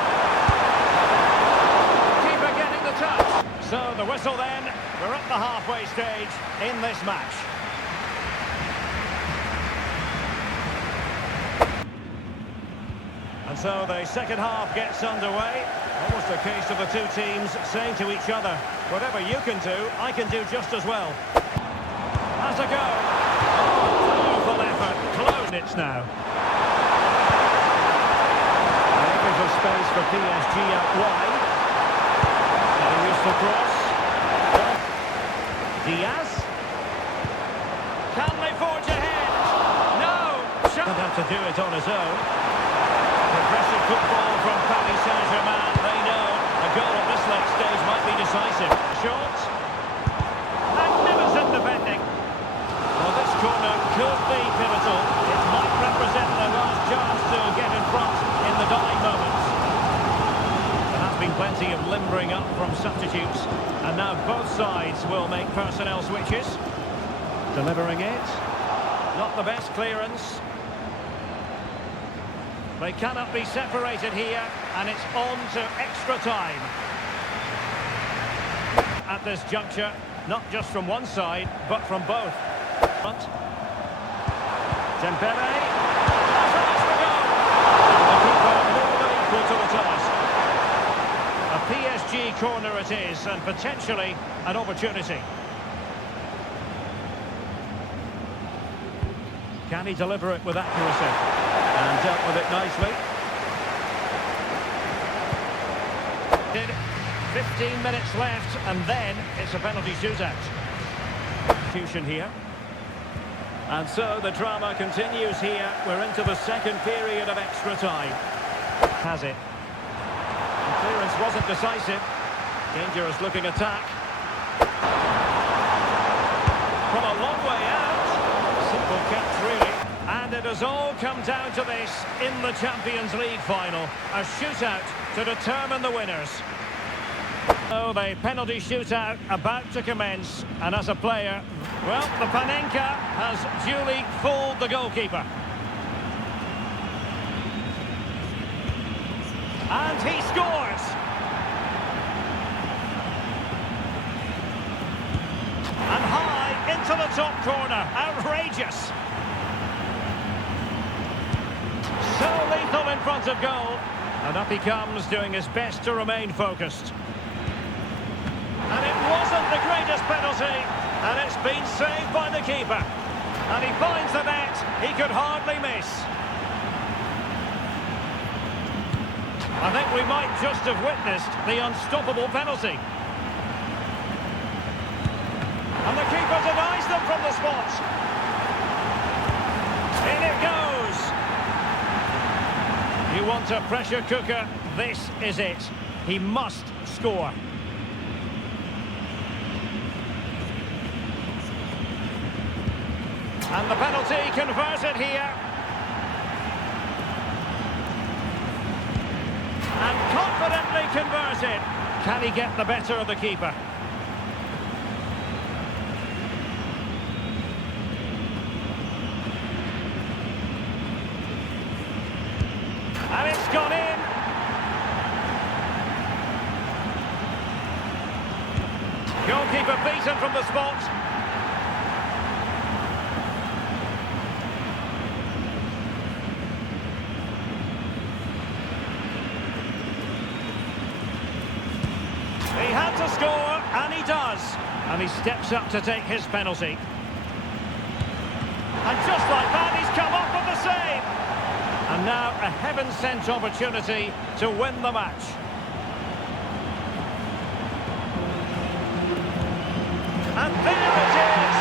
Keeper getting the touch. So the whistle then. We're at the halfway stage in this match. And so the second half gets underway. Almost a case of the two teams saying to each other, whatever you can do, I can do just as well. Has a go. Powerful effort. Close it now. A bit of space for PSG out wide. A useful cross. Diaz. Can they forge ahead? No. Doesn't have to do it on his own. Progressive football from Paris Saint-Germain. They know a goal at this late stage might be decisive. Short. Magnificent defending. Well, this corner could be pivotal. It might represent their last chance to get in front in the dying moments. There has been plenty of limbering up from substitutes, and now both sides will make personnel switches. Delivering it. Not the best clearance. They cannot be separated here, and it's on to extra time. At this juncture, not just from one side, but from both. Front. Dembele. That's the goal! The keeper more than equal to the task. A PSG corner it is, and potentially an opportunity. Can he deliver it with accuracy? And dealt with it nicely. 15 minutes left, and then it's a penalty shootout. Fusion here. And so the drama continues here. We're into the second period of extra time. Has it. The clearance wasn't decisive. Dangerous looking attack. From a long way out. Simple catch, really. And it has all come down to this in the Champions League final. A shootout to determine the winners. Oh, the penalty shootout about to commence, and as a player, well, the Panenka has duly fooled the goalkeeper. And he scores! And high into the top corner, outrageous! So lethal in front of goal, and up he comes, doing his best to remain focused. And it wasn't the greatest penalty, and it's been saved by the keeper. And he finds the net, he could hardly miss. I think we might just have witnessed the unstoppable penalty. And the keeper denies them from the spot. In it goes. You want a pressure cooker? This is it. He must score. And the penalty converted here. And confidently converted. Can he get the better of the keeper? And it's gone in. Goalkeeper beaten from the spot. He had to score, and he does. And he steps up to take his penalty. And just like that, he's come up with the save. And now a heaven-sent opportunity to win the match. And there it is!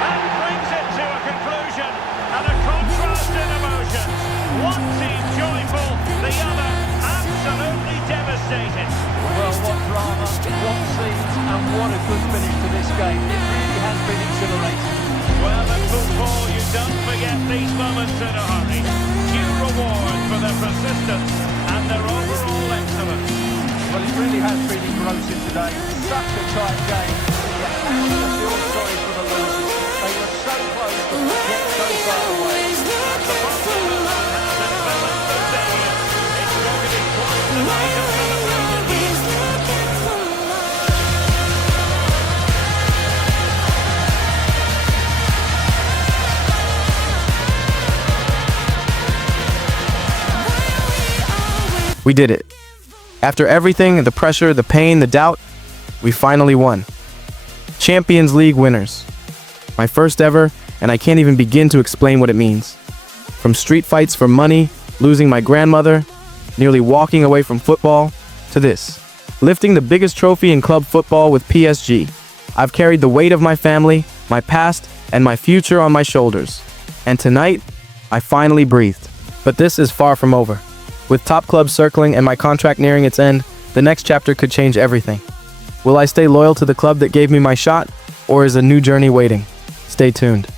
That brings it to a conclusion. And a contrast in emotions. One team joyful, the other absolutely devastated. Well, what drama, what scenes, and what a good finish to this game. It really has been exhilarating. Well, in football, you don't forget these moments in a hurry. Due reward for their persistence and their overall excellence. Well, it really has been engrossing today. Such a tight game. You have to feel sorry for the losers. They were so close, but yet so far away. And the bottom line has enveloped the stadium. It's going to be quite the night of celebration here. We did it. After everything, the pressure, the pain, the doubt, we finally won. Champions League winners. My first ever, and I can't even begin to explain what it means. From street fights for money, losing my grandmother, nearly walking away from football, to this. Lifting the biggest trophy in club football with PSG. I've carried the weight of my family, my past, and my future on my shoulders. And tonight, I finally breathed. But this is far from over. With top clubs circling and my contract nearing its end, the next chapter could change everything. Will I stay loyal to the club that gave me my shot, or is a new journey waiting? Stay tuned.